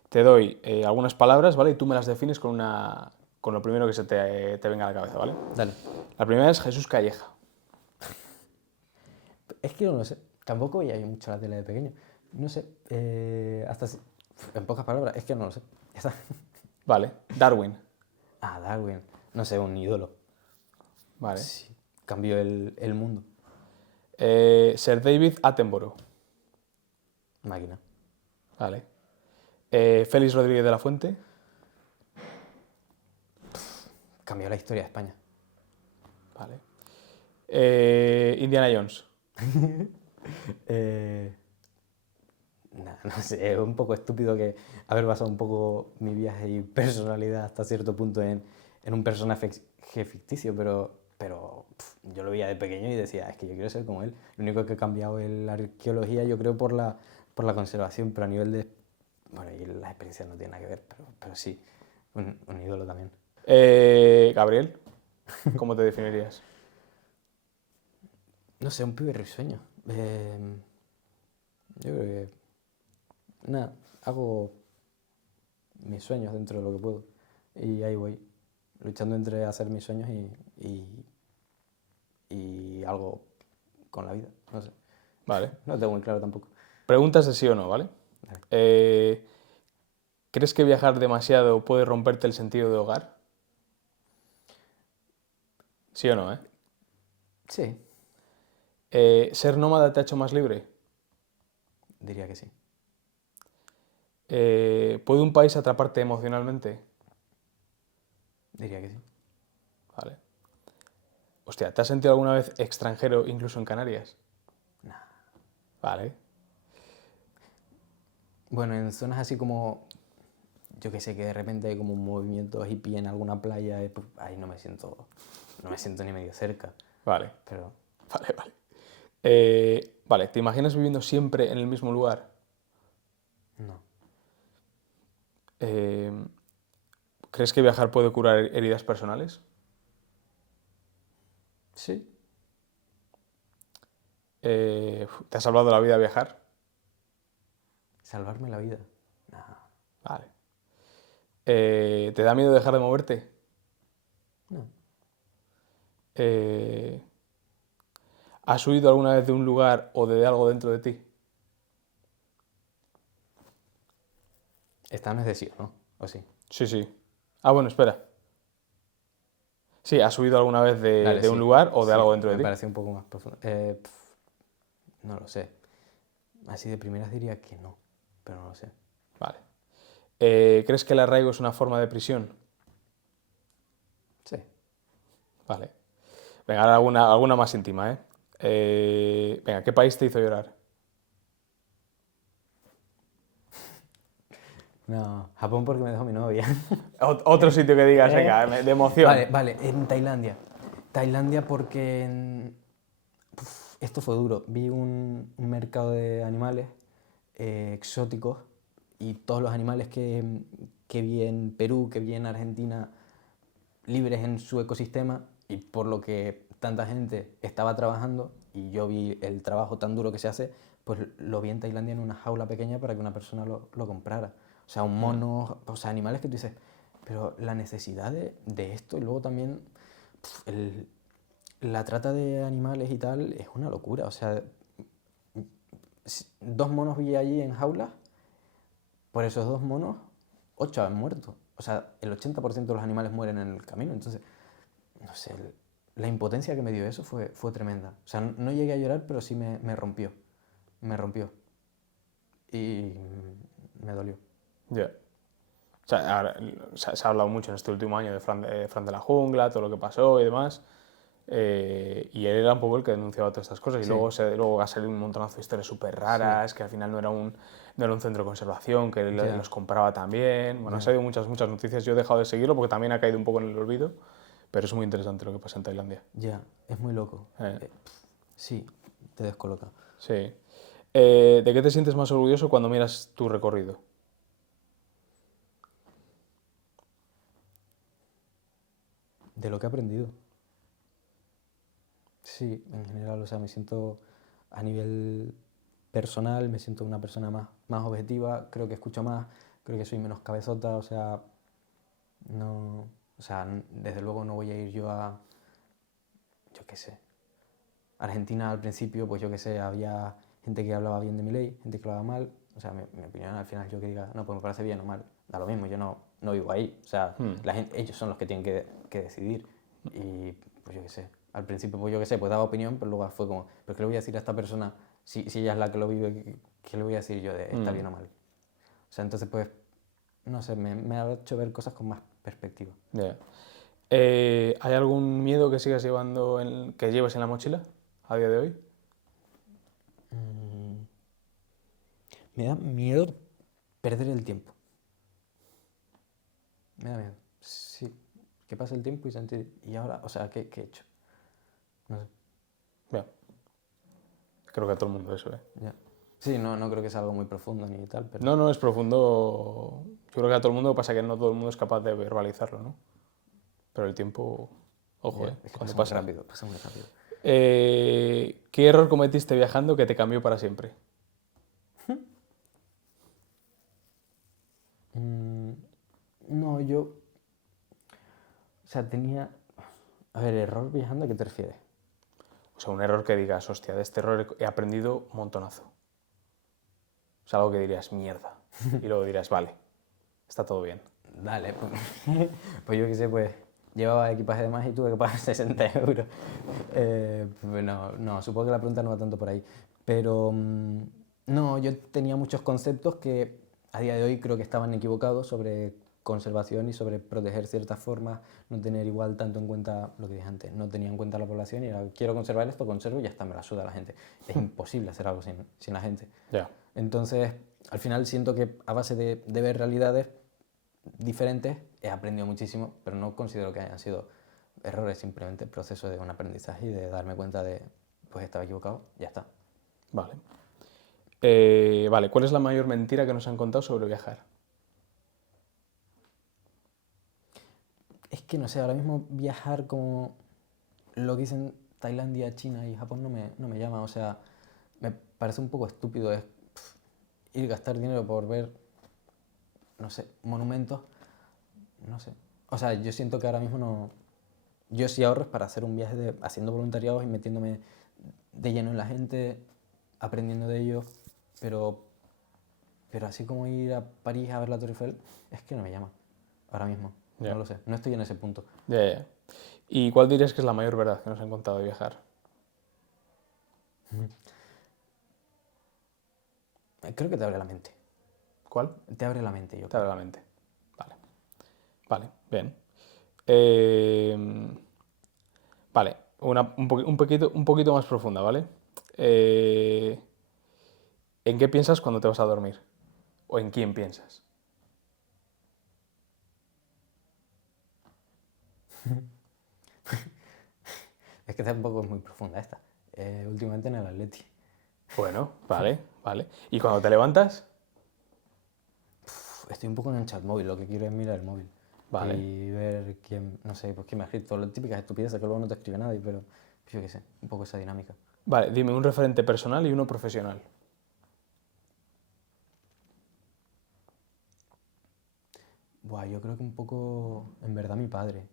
te doy algunas palabras, ¿vale? Y tú me las defines con lo primero que te venga a la cabeza, ¿vale? Dale. La primera es Jesús Calleja. Es que no lo sé. Tampoco veía yo mucho la tele de pequeño. No sé. En pocas palabras, es que no lo sé. Ya está. Vale. Darwin. Ah, Darwin. No sé, un ídolo. Vale. Sí. Cambió el mundo. Sir David Attenborough. Máquina. Vale. Félix Rodríguez de la Fuente. Cambió la historia de España. Vale. Indiana Jones. Eh, no sé, es un poco estúpido que haber basado un poco mi viaje y personalidad hasta cierto punto en un personaje ficticio, pero yo lo veía de pequeño y decía, es que yo quiero ser como él. Lo único que he cambiado es la arqueología, yo creo, por la conservación, pero a nivel de... Bueno, y las experiencias no tienen nada que ver, pero sí, un ídolo también. Gabriel. ¿Cómo te definirías? No sé, un pibe risueño. Yo creo que... Nada, hago mis sueños dentro de lo que puedo. Y ahí voy, luchando entre hacer mis sueños y algo con la vida. No sé, Vale. no lo tengo muy claro tampoco. Preguntas de sí o no, ¿vale? Vale. ¿Crees que viajar demasiado puede romperte el sentido de hogar? ¿Sí o no, eh? Sí, ¿Ser nómada te ha hecho más libre? diría que sí. ¿Puede un país atraparte emocionalmente? Diría que sí. Vale. Hostia, ¿te has sentido alguna vez extranjero incluso en Canarias? Nah. Vale. Bueno, en zonas así como, yo que sé, que de repente hay como un movimiento hippie en alguna playa, pues, ahí no me siento ni medio cerca. Vale. Pero Vale. Vale, ¿te imaginas viviendo siempre en el mismo lugar? no, Eh, ¿Crees que viajar puede curar heridas personales? sí, ¿Te ha salvado la vida viajar? salvarme la vida. Nah, Vale. ¿Te da miedo dejar de moverte? no. Eh, ¿Has huido alguna vez de un lugar o de algo dentro de ti? Esta no es de sí, ¿no? ¿O sí? Sí. Ah, bueno, espera. Sí, ¿has huido alguna vez Dale, de un sí. lugar o de Sí, algo dentro de me ti? parece un poco más profundo. No lo sé. Así de primeras diría que no, pero no lo sé. Vale. ¿Crees que el arraigo es una forma de prisión? Sí. Vale. Venga, ahora alguna más íntima, ¿eh? Venga, ¿qué país te hizo llorar? No, Japón porque me dejó mi novia. Otro sitio que digas, venga, de emoción. Vale, en Tailandia. Tailandia porque esto fue duro. Vi un mercado de animales exóticos y todos los animales que vi en Perú, que vi en Argentina, libres en su ecosistema y por lo que tanta gente estaba trabajando y yo vi el trabajo tan duro que se hace, pues lo vi en Tailandia en una jaula pequeña para que una persona lo comprara. O sea, un mono, o sea, animales que tú dices, pero la necesidad de esto y luego también La trata de animales y tal es una locura. O sea, 2 monos vi allí en jaulas, por esos 2 monos, 8 han muerto. O sea, el 80% de los animales mueren en el camino. Entonces, no sé, la impotencia que me dio eso fue tremenda. O sea, no llegué a llorar, pero sí me rompió. Me rompió. Y me dolió. Ya. O sea, ahora, se ha hablado mucho en este último año de Fran de la Jungla, todo lo que pasó y demás. Y él era un poco el que denunciaba todas estas cosas. Y Sí. luego ha salido un montonazo de historias súper raras, que al final no era un centro de conservación, que él Ya. los compraba también. Bueno, han Ya. salido muchas noticias. Yo he dejado de seguirlo porque también ha caído un poco en el olvido. Pero es muy interesante lo que pasa en Tailandia. Ya, es muy loco. Sí, te descoloca. Sí. ¿De qué te sientes más orgulloso cuando miras tu recorrido? De lo que he aprendido. Sí, en general, o sea, me siento a nivel personal, me siento una persona más objetiva, creo que escucho más, creo que soy menos cabezota, o sea, no, o sea, desde luego no voy a ir yo a, yo qué sé, Argentina al principio, pues yo qué sé, había gente que hablaba bien de mi ley, gente que hablaba mal, o sea, mi opinión al final yo que diga, no, pues me parece bien o mal, da lo mismo, yo no vivo ahí, o sea, ellos son los que tienen que decidir y pues yo qué sé, al principio pues yo qué sé, pues daba opinión, pero luego fue como, pero ¿qué le voy a decir a esta persona si ella es la que lo vive, qué le voy a decir yo de está bien o mal? O sea, entonces pues, no sé, me ha hecho ver cosas con más perspectiva. Yeah. ¿Hay algún miedo que sigas llevando, que lleves en la mochila a día de hoy? Mm, Me da miedo perder el tiempo. Me da miedo. Sí. Que pase el tiempo y sentir. ¿Y ahora? O sea, ¿qué he hecho? No sé. Yeah. Creo que a todo el mundo eso, ¿eh? Ya. Sí, no creo que sea algo muy profundo ni tal, pero. No, no, es profundo. Yo creo que a todo el mundo pasa que no todo el mundo es capaz de verbalizarlo, ¿no? Pero el tiempo, ojo, Ya, ¿eh? es que Cuando pasa muy pasa. rápido, pasa muy rápido. ¿Qué error cometiste viajando que te cambió para siempre? Mm, no, yo. O sea, tenía. A ver, error viajando, ¿a qué te refieres? O sea, un error que digas, hostia, de este error he aprendido un montonazo. O sea, algo que dirías, mierda. Y luego dirás, vale, está todo bien. Dale, pues yo qué sé, pues llevaba equipaje de más y tuve que pagar 60 euros. Pues no, supongo que la pregunta no va tanto por ahí. Pero no, yo tenía muchos conceptos que a día de hoy creo que estaban equivocados sobre conservación y sobre proteger ciertas formas, no tener igual tanto en cuenta lo que dije antes, no tenía en cuenta la población y era, quiero conservar esto, conservo y ya está, me la suda la gente. Es imposible hacer algo sin la gente. Ya. Entonces, al final siento que a base de ver realidades diferentes, he aprendido muchísimo, pero no considero que hayan sido errores, simplemente el proceso de un aprendizaje y de darme cuenta de, pues estaba equivocado, ya está. Vale. Vale, ¿cuál es la mayor mentira que nos han contado sobre viajar? Es que no sé, ahora mismo viajar como lo que dicen Tailandia, China y Japón no me llama, o sea, me parece un poco estúpido es ir a gastar dinero por ver, no sé, monumentos, no sé. O sea, yo siento que ahora mismo no. Yo sí ahorro es para hacer un viaje haciendo voluntariados y metiéndome de lleno en la gente, aprendiendo de ellos, pero, pero así como ir a París a ver la Torre Eiffel, es que no me llama ahora mismo. Ya. No lo sé, no estoy en ese punto. Ya, ya. ¿Y cuál dirías que es la mayor verdad que nos han contado de viajar? Creo que te abre la mente. ¿Cuál? Te abre la mente, yo Te abre creo. la mente. Vale. Vale, bien. Eh, vale, un poquito más profunda, ¿vale? Eh, ¿En qué piensas cuando te vas a dormir? ¿O en quién piensas? Es que tampoco es muy profunda esta. Últimamente en el Atleti. Bueno, vale, vale. ¿Y cuando te levantas? Estoy un poco enganchado al móvil, lo que quiero es mirar el móvil. Vale. Y ver quién, no sé, pues quién me ha escrito. Las típicas estupideces que luego no te escribe nadie, pero pues yo qué sé, un poco esa dinámica. Vale, dime un referente personal y uno profesional. Buah, yo creo que un poco, en verdad, mi padre.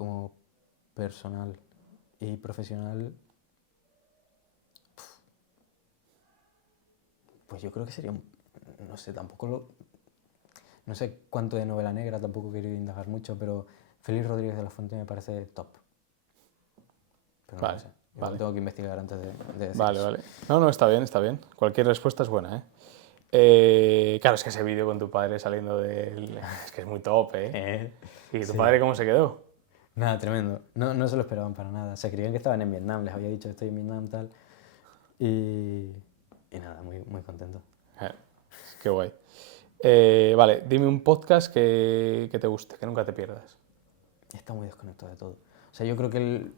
como personal y profesional, pues yo creo que sería, no sé, no sé cuánto de novela negra, tampoco quiero indagar mucho, pero Félix Rodríguez de la Fuente me parece top. Pero no Vale, lo sé, yo vale. tengo que investigar antes de decir Vale, eso. vale. No, está bien, está bien. Cualquier respuesta es buena, ¿eh? Claro, es que ese vídeo con tu padre saliendo del... Es que es muy top, ¿eh? ¿Y tu Sí. padre cómo se quedó? Nada, tremendo. No se lo esperaban para nada. Se creían que estaban en Vietnam, les había dicho estoy en Vietnam, tal. Y, y nada, muy contento. Eh, Qué guay. Vale, dime un podcast que te guste, que nunca te pierdas. Está muy desconectado de todo. O sea, yo creo que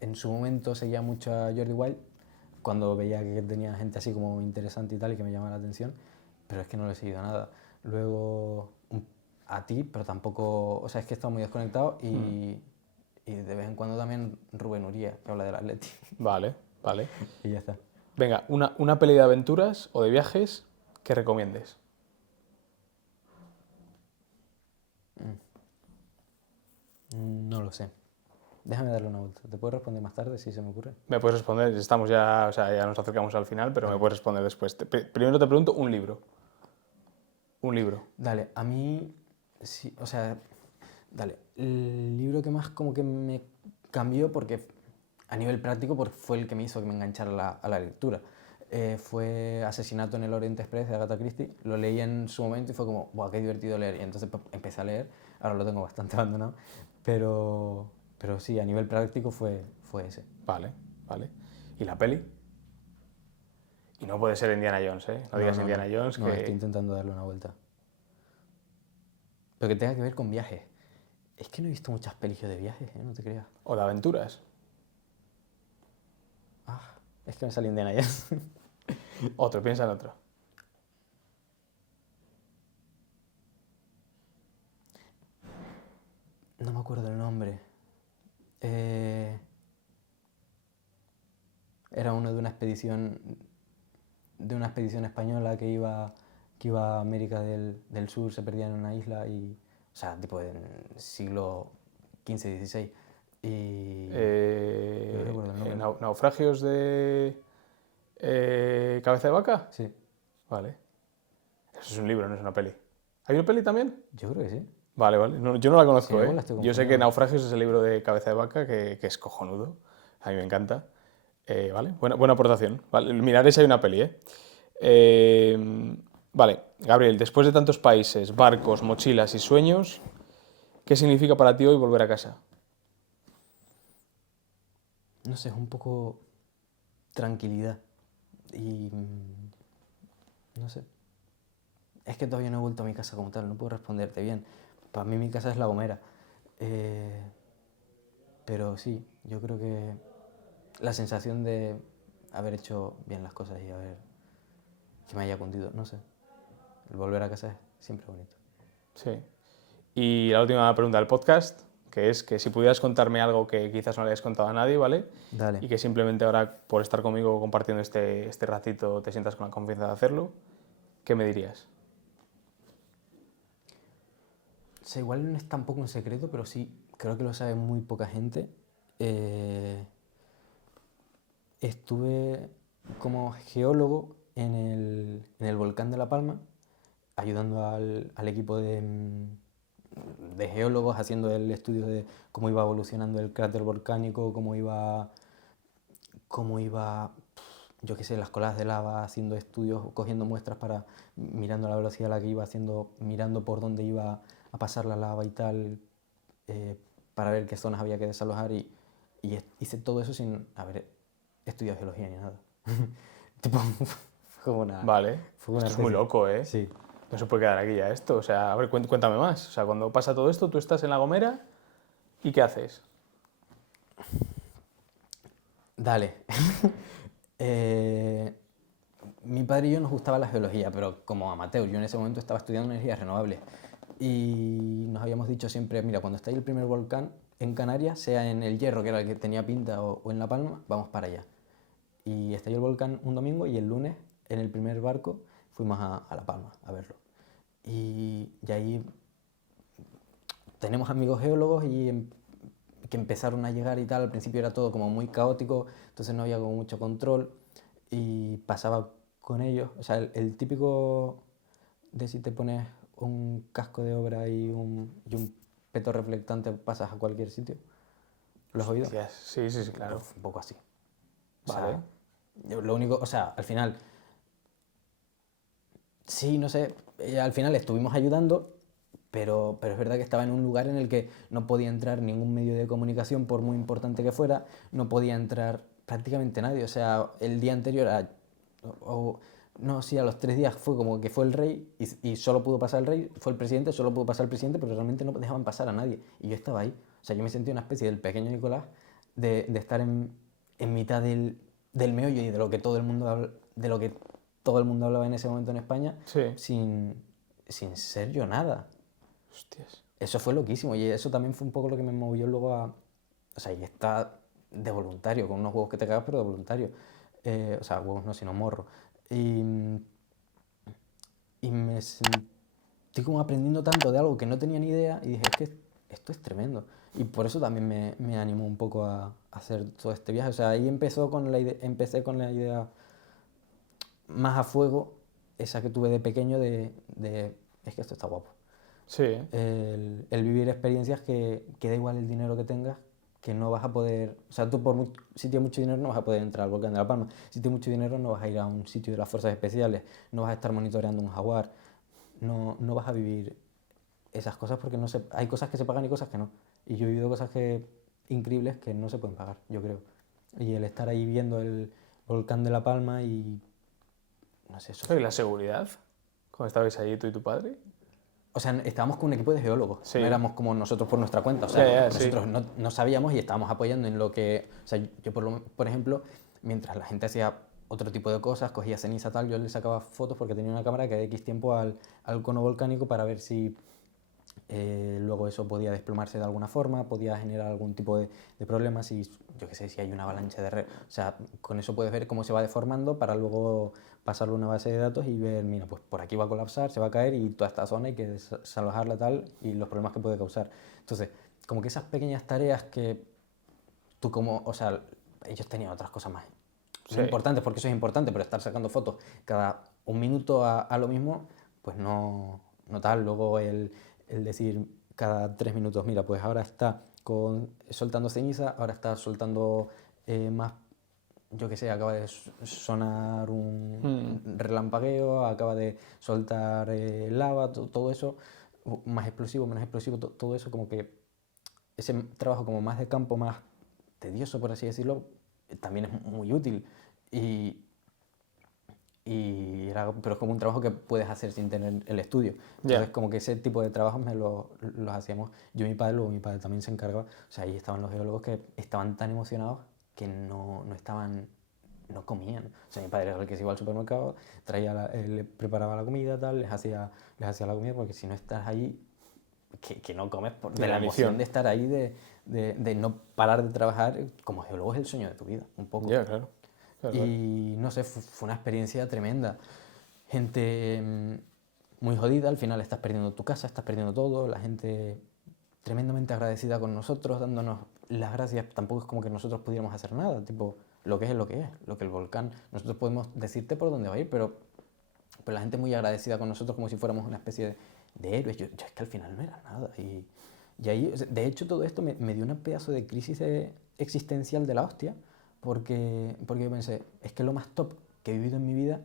en su momento seguía mucho a Jordi Wild cuando veía que tenía gente así como interesante y tal y que me llamaba la atención, pero es que no le he seguido nada. Luego a ti, pero tampoco, o sea, es que he estado muy desconectado y de vez en cuando también Rubén Uría, que habla del Atleti. Vale, vale. Y ya está. Venga, una peli de aventuras o de viajes que recomiendes. No lo sé. Déjame darle una vuelta. ¿Te puedo responder más tarde si se me ocurre? Me puedes responder, estamos ya, o sea, ya nos acercamos al final, pero me puedes responder después. Primero te pregunto un libro. Un libro. Dale, a mí, sí, o sea, dale, el libro que más como que me cambió porque a nivel práctico porque fue el que me hizo que me enganchara a la lectura. Fue Asesinato en el Oriente Express de Agatha Christie. Lo leí en su momento y fue como, ¡buah, qué divertido leer! Y entonces pues, empecé a leer. Ahora lo tengo bastante abandonado. Pero sí, a nivel práctico fue ese. Vale, vale. ¿Y la peli? Y no puede ser Indiana Jones, ¿eh? No digas Indiana Jones No, estoy que... intentando darle una vuelta. Pero que tenga que ver con viajes. Es que no he visto muchas pelis yo de viajes, ¿eh? No te creas. O de aventuras. Ah, es que me sale Indiana Jones. Otro, piensa en otro. No me acuerdo el nombre. Eh, Era uno de una expedición española que iba a América del Sur, se perdía en una isla y, o sea, tipo en siglo XV-XVI. Y no recuerdo el nombre. Naufragios de... ¿Cabeza de vaca? Sí, Vale. Eso es un libro, no es una peli. ¿Hay una peli también? yo creo que sí. Vale, vale. Yo no la Si conozco, no, ¿eh? igual la estoy Yo sé que confundiendo. Naufragios es el libro de Cabeza de Vaca, que es cojonudo. A mí me encanta. Vale, buena aportación. Vale, miraré si hay una peli, ¿eh? Vale, Gabriel, después de tantos países, barcos, mochilas y sueños, ¿qué significa para ti hoy volver a casa? No sé, es un poco tranquilidad. Y no sé. Es que todavía no he vuelto a mi casa como tal, no puedo responderte bien. Para mí mi casa es La Gomera. Eh, pero sí, yo creo que la sensación de haber hecho bien las cosas y haber que me haya cundido, no sé. El volver a casa es siempre bonito. Sí. Y la última pregunta del podcast, que es que si pudieras contarme algo que quizás no le hayas contado a nadie, ¿vale? Dale. Y que simplemente ahora, por estar conmigo compartiendo este ratito, te sientas con la confianza de hacerlo, ¿qué me dirías? O sea, igual no es tampoco un secreto, pero sí, creo que lo sabe muy poca gente. Eh, Estuve como geólogo en el volcán de La Palma, ayudando al equipo de geólogos haciendo el estudio de cómo iba evolucionando el cráter volcánico, cómo iba, yo qué sé, las colas de lava, haciendo estudios, cogiendo muestras para, mirando la velocidad a la que iba haciendo, mirando por dónde iba a pasar la lava y tal, para ver qué zonas había que desalojar y hice todo eso sin haber estudiado geología ni nada. Tipo, fue Vale, fue una esto es muy tesis. loco, ¿eh? Sí. No se puede quedar aquí ya esto. O sea, a ver, cuéntame más. O sea, cuando pasa todo esto, tú estás en La Gomera y ¿qué haces? Dale. Eh, Mi padre y yo nos gustaba la geología, pero como amateur, yo en ese momento estaba estudiando energías renovables. Y nos habíamos dicho siempre, mira, cuando esté el primer volcán en Canarias, sea en el Hierro, que era el que tenía pinta, o en La Palma, vamos para allá. Y estalló el volcán un domingo y el lunes, en el primer barco, fuimos a La Palma a verlo. Y ahí tenemos amigos geólogos y que empezaron a llegar y tal, al principio era todo como muy caótico, entonces no había como mucho control y pasaba con ellos. O sea, el típico de si te pones un casco de obra y un peto reflectante pasas a cualquier sitio. ¿Lo has oído? Hostias, sí, sí, sí, claro. Un poco así. O Vale. sea, lo único, o sea, al final, sí, no sé, al final estuvimos ayudando, pero es verdad que estaba en un lugar en el que no podía entrar ningún medio de comunicación, por muy importante que fuera, no podía entrar prácticamente nadie. O sea, el día anterior, o, no, sí, a los 3 días fue como que fue el rey y solo pudo pasar el rey, fue el presidente, solo pudo pasar el presidente, pero realmente no dejaban pasar a nadie. Y yo estaba ahí. O sea, yo me sentí una especie del pequeño Nicolás de estar en mitad del meollo y de lo que todo el mundo de lo que todo el mundo hablaba en ese momento en España, Sí. sin ser yo nada. Hostias. Eso fue loquísimo y eso también fue un poco lo que me movió luego a... O sea, y está de voluntario, con unos huevos que te cagas, pero de voluntario. O sea, huevos no, sino morro. Y, y me sentí como aprendiendo tanto de algo que no tenía ni idea y dije, es que esto es tremendo. Y por eso también me animó un poco a hacer todo este viaje. O sea, ahí empecé con la idea más a fuego, esa que tuve de pequeño es que esto está guapo. Sí. El vivir experiencias que da igual el dinero que tengas, que no vas a poder... O sea, tú si tienes mucho dinero no vas a poder entrar al volcán de La Palma. Si tienes mucho dinero no vas a ir a un sitio de las fuerzas especiales, no vas a estar monitoreando un jaguar, no vas a vivir esas cosas porque no hay cosas que se pagan y cosas que no. Y yo he vivido cosas increíbles que no se pueden pagar, yo creo. Y el estar ahí viendo el volcán de La Palma y... No sé, eso ¿Y la seguridad? ¿Cómo estabais allí tú y tu padre? O sea, estábamos con un equipo de geólogos, Sí. no éramos como nosotros por nuestra cuenta. O sea, Ya, ya, sí. nosotros no sabíamos y estábamos apoyando en lo que... O sea, yo por ejemplo, mientras la gente hacía otro tipo de cosas, cogía ceniza tal, yo le sacaba fotos porque tenía una cámara que de X tiempo al cono volcánico para ver si luego eso podía desplomarse de alguna forma, podía generar algún tipo de problemas, si, yo qué sé, si hay una avalancha de red. O sea, con eso puedes ver cómo se va deformando para luego pasarlo a una base de datos y ver, mira, pues por aquí va a colapsar, se va a caer y toda esta zona hay que desalojarla tal y los problemas que puede causar. Entonces, como que esas pequeñas tareas que tú como, o sea, ellos tenían otras cosas más Sí. importantes, porque eso es importante, pero estar sacando fotos cada un minuto a lo mismo, pues no tal. Luego el decir cada 3 minutos, mira, pues ahora está soltando ceniza, ahora está soltando más, yo qué sé, acaba de sonar un relampagueo, acaba de soltar lava, todo eso, más explosivo, menos explosivo, todo eso como que ese trabajo como más de campo, más tedioso, por así decirlo, también es muy útil. Y, pero es como un trabajo que puedes hacer sin tener el estudio. Entonces, como que ese tipo de trabajos los hacíamos yo y mi padre, luego mi padre también se encargaba. O sea, ahí estaban los geólogos que estaban tan emocionados que no comían. O sea, mi padre era el que se iba al supermercado, le preparaba la comida, tal, les hacía la comida, porque si no estás ahí, que no comes de la emoción de estar ahí, de no parar de trabajar. Como geólogo es el sueño de tu vida, un poco. Ya, claro. Y no sé, fue una experiencia tremenda. Gente muy jodida, al final estás perdiendo tu casa, estás perdiendo todo, la gente tremendamente agradecida con nosotros, dándonos las gracias. Tampoco es como que nosotros pudiéramos hacer nada, tipo, lo que es lo que es, lo que el volcán. Nosotros podemos decirte por dónde va a ir, pero la gente muy agradecida con nosotros como si fuéramos una especie de héroes. Yo es que al final no era nada. Y ahí, de hecho, todo esto me dio un pedazo de crisis existencial de la hostia, porque yo pensé, es que lo más top que he vivido en mi vida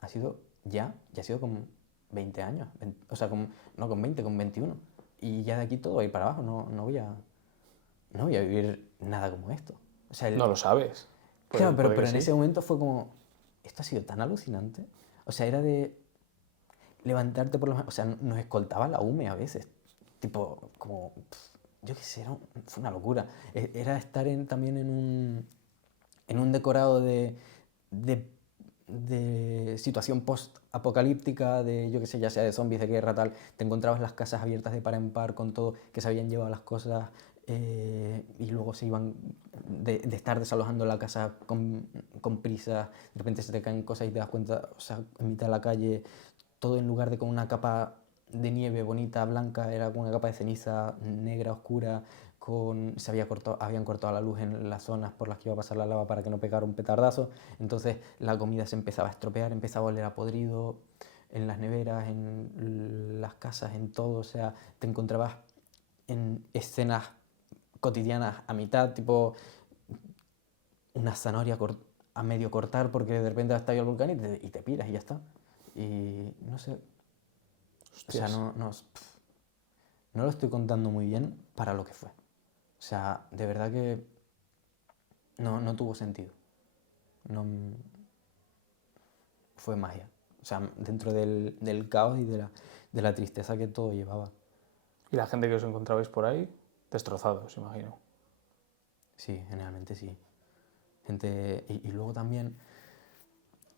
ha sido ya ha sido con 20 años, o sea, no con 20, con 21. Y ya de aquí todo va a ir para abajo, no voy a vivir nada como esto. O sea, No lo sabes. Claro, pero que en sí. ese momento fue como, esto ha sido tan alucinante. O sea, era de levantarte por los... O sea, nos escoltaba la UME a veces. Tipo, como, yo qué sé, fue una locura. Era estar también en un decorado de situación post-apocalíptica, yo qué sé, ya sea de zombies, de guerra, tal. Te encontrabas las casas abiertas de par en par con todo, que se habían llevado las cosas y luego se iban de estar desalojando la casa con prisa. De repente se te caen cosas y te das cuenta, o sea, en mitad de la calle, todo en lugar de con una capa de nieve bonita, blanca, era con una capa de ceniza negra, oscura, habían cortado la luz en las zonas por las que iba a pasar la lava para que no pegara un petardazo, entonces la comida se empezaba a estropear, empezaba a oler a podrido en las neveras, en las casas, en todo, o sea, te encontrabas en escenas cotidianas a mitad, tipo una zanahoria a medio cortar porque de repente ha estallado el volcán y te piras y ya está. Y no sé, Hostias. o sea, no lo estoy contando muy bien para lo que fue. O sea, de verdad que no tuvo sentido. No, fue magia. O sea, dentro del caos y de la tristeza que todo llevaba. ¿Y la gente que os encontrabais por ahí? Destrozados, imagino. Sí, generalmente sí. Gente, y luego también,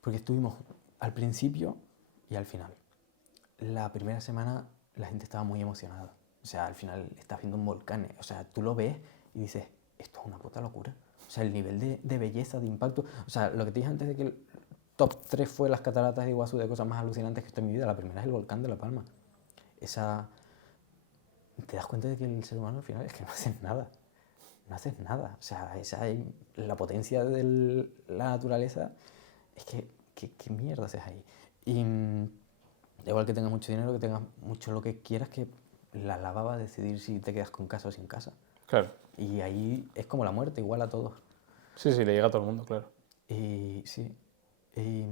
porque estuvimos al principio y al final. La primera semana la gente estaba muy emocionada. O sea, al final estás viendo un volcán. O sea, tú lo ves y dices, esto es una puta locura. O sea, el nivel de belleza, de impacto. O sea, lo que te dije antes de que el top 3 fue las cataratas de Iguazú, de cosas más alucinantes que he visto en mi vida. La primera es el volcán de La Palma. Esa... Te das cuenta de que el ser humano al final es que no haces nada. No haces nada. O sea, la potencia de la naturaleza es que, ¿qué mierda haces ahí? Y da igual que tengas mucho dinero, que tengas mucho lo que quieras, que la lava va a decidir si te quedas con casa o sin casa. Claro. Y ahí es como la muerte, igual a todos. Sí, le llega a todo el mundo, claro. Y sí, y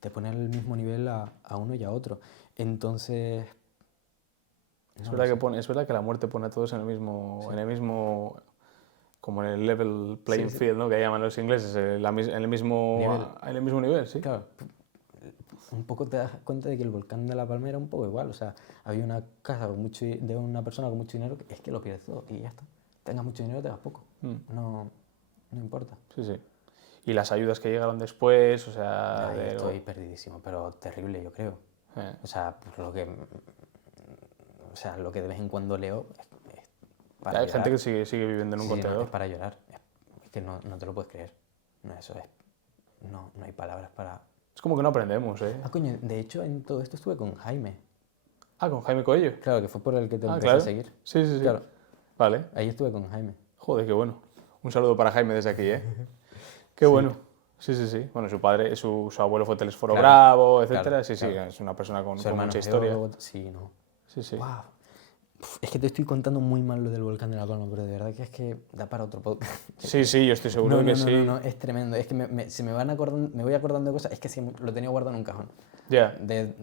te pone al mismo nivel a uno y a otro. Entonces... Es verdad que la muerte pone a todos en el mismo como en el level playing field, ¿no? Que llaman los ingleses, en el mismo nivel, sí. Claro, un poco te das cuenta de que el volcán de La Palma era un poco igual. O sea, había una casa de una persona con mucho dinero que es que lo pierdes todo y ya está. Tengas mucho dinero, tengas poco. No importa. Sí, sí. Y las ayudas que llegaron después, o sea... Ahí estoy perdidísimo, pero terrible, yo creo. O sea, pues lo que de vez en cuando leo es para Hay llorar. gente que sigue viviendo en un Sí, contenedor. no, es para llorar. Es que no te lo puedes creer. No, eso es... No hay palabras para... Es como que no aprendemos, ¿eh? Ah, coño, de hecho en todo esto estuve con Jaime. Ah, con Jaime Coello. Claro, que fue por el que te empecé claro. a seguir. Sí. Claro, Vale. ahí estuve con Jaime. Joder, qué bueno. Un saludo para Jaime desde aquí, ¿eh? Qué bueno. Sí. Bueno, su abuelo fue Telesforo Bravo, etcétera. Sí, es una persona con mucha historia. Sí, no. Sí. Wow. Es que te estoy contando muy mal lo del volcán de La Palma, pero de verdad que es que da para otro podcast. Sí, yo estoy seguro que sí. No, es tremendo. Es que me voy acordando de cosas, es que sí, lo tenía guardado en un cajón. Ya.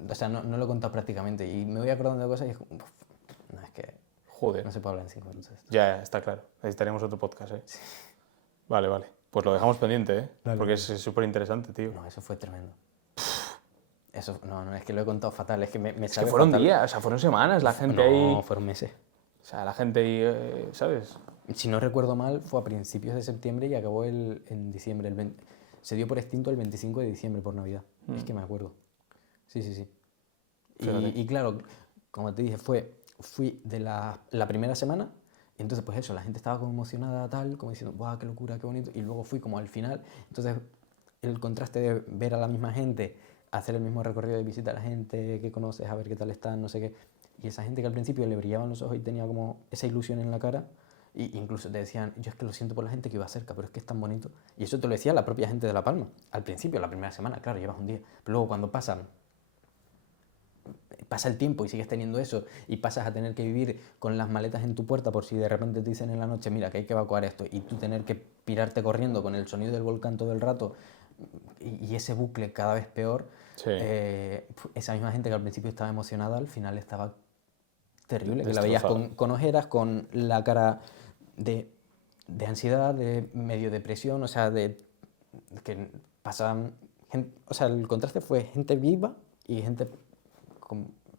O sea, no lo he contado prácticamente y me voy acordando de cosas y es como, no, es que Joder. no se puede hablar en 5 minutos de esto. Ya, está claro. Necesitaremos otro podcast, ¿eh? Sí. Vale. Pues lo dejamos pendiente, ¿eh? Dale. Porque es súper interesante, tío. No, eso fue tremendo. Eso, no, es que lo he contado fatal, es que me Es sabe que fueron fatal. días, o sea, fueron semanas, la gente ahí... No, fueron meses. O sea, la gente ahí, ¿sabes? Si no recuerdo mal, fue a principios de septiembre y acabó en diciembre. Se dio por extinto el 25 de diciembre por Navidad. Es que me acuerdo. Sí. Y claro, como te dije, fui de la primera semana y entonces pues eso, la gente estaba como emocionada tal, como diciendo, ¡guau, qué locura, qué bonito! Y luego fui como al final. Entonces el contraste de ver a la misma gente, hacer el mismo recorrido de visita a la gente que conoces, a ver qué tal están, no sé qué. Y esa gente que al principio le brillaban los ojos y tenía como esa ilusión en la cara, y incluso te decían, yo es que lo siento por la gente que iba cerca, pero es que es tan bonito. Y eso te lo decía la propia gente de La Palma. Al principio, la primera semana, claro, llevas un día. Pero luego cuando pasa el tiempo y sigues teniendo eso y pasas a tener que vivir con las maletas en tu puerta por si de repente te dicen en la noche, mira, que hay que evacuar esto, y tú tener que pirarte corriendo con el sonido del volcán todo el rato y ese bucle cada vez peor, esa misma gente que al principio estaba emocionada, al final estaba terrible, que la veías con ojeras, con la cara de ansiedad, de medio depresión, o sea, de que pasaban... O sea, el contraste fue gente viva y gente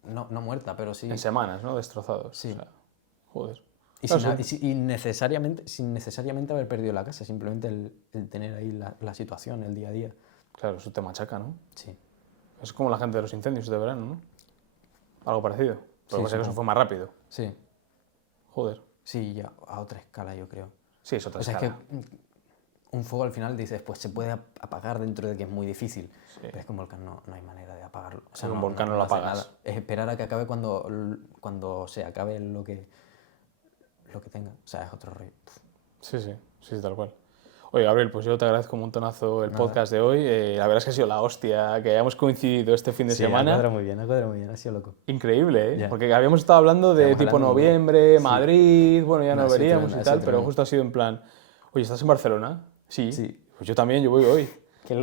no muerta, pero sí... En semanas, ¿no? Destrozados. Sí. O sea, joder. Y, Claro, sin necesariamente haber perdido la casa, simplemente el tener ahí la situación, el día a día. Claro, eso te machaca, ¿no? Sí. Es como la gente de los incendios de verano, ¿no? Algo parecido. Pero pasa que eso fue más rápido. Sí. Joder. Sí, ya a otra escala, yo creo. Sí, es otra O sea, escala. es que un fuego al final dices, pues se puede apagar dentro de que es muy difícil. Sí. Pero es que un volcán no hay manera de apagarlo. O Sí, sea, un volcán no lo hace apagas. nada. Es esperar a que acabe cuando se acabe lo lo que tenga. O sea, es otro rollo. Sí, sí, sí, tal cual. Oye, Gabriel, pues yo te agradezco un montonazo el podcast de hoy. La verdad es que ha sido la hostia, que hayamos coincidido este fin de semana. Ha cuadrado muy bien, ha sido loco. Increíble, ¿eh? Ya. Porque habíamos estado hablando de tipo noviembre, Madrid, bueno, ya no veríamos y tal, pero justo ha sido en plan, oye, ¿estás en Barcelona? Sí. Pues yo también, yo voy hoy.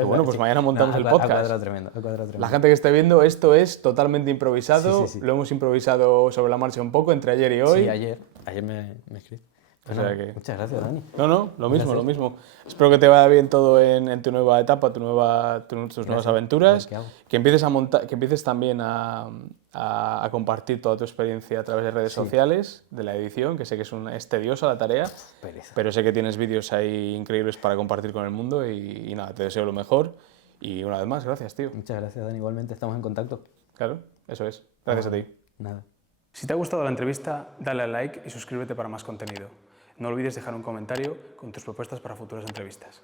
Bueno, pues mañana montamos el podcast. Ha cuadrado tremendo. La gente que esté viendo, esto es totalmente improvisado. Lo hemos improvisado sobre la marcha un poco entre ayer y hoy. Sí, ayer me escribí. O sea que... Muchas gracias, Dani. No, lo mismo. Espero que te vaya bien todo en tu nueva etapa, tus nuevas aventuras, que empieces también a compartir toda tu experiencia a través de redes sociales, de la edición, que sé que es tediosa la tarea, pero sé que tienes vídeos ahí increíbles para compartir con el mundo y nada, te deseo lo mejor y una vez más, gracias, tío. Muchas gracias, Dani. Igualmente estamos en contacto. Claro, eso es. Gracias a ti. Nada. Si te ha gustado la entrevista, dale al like y suscríbete para más contenido. No olvides dejar un comentario con tus propuestas para futuras entrevistas.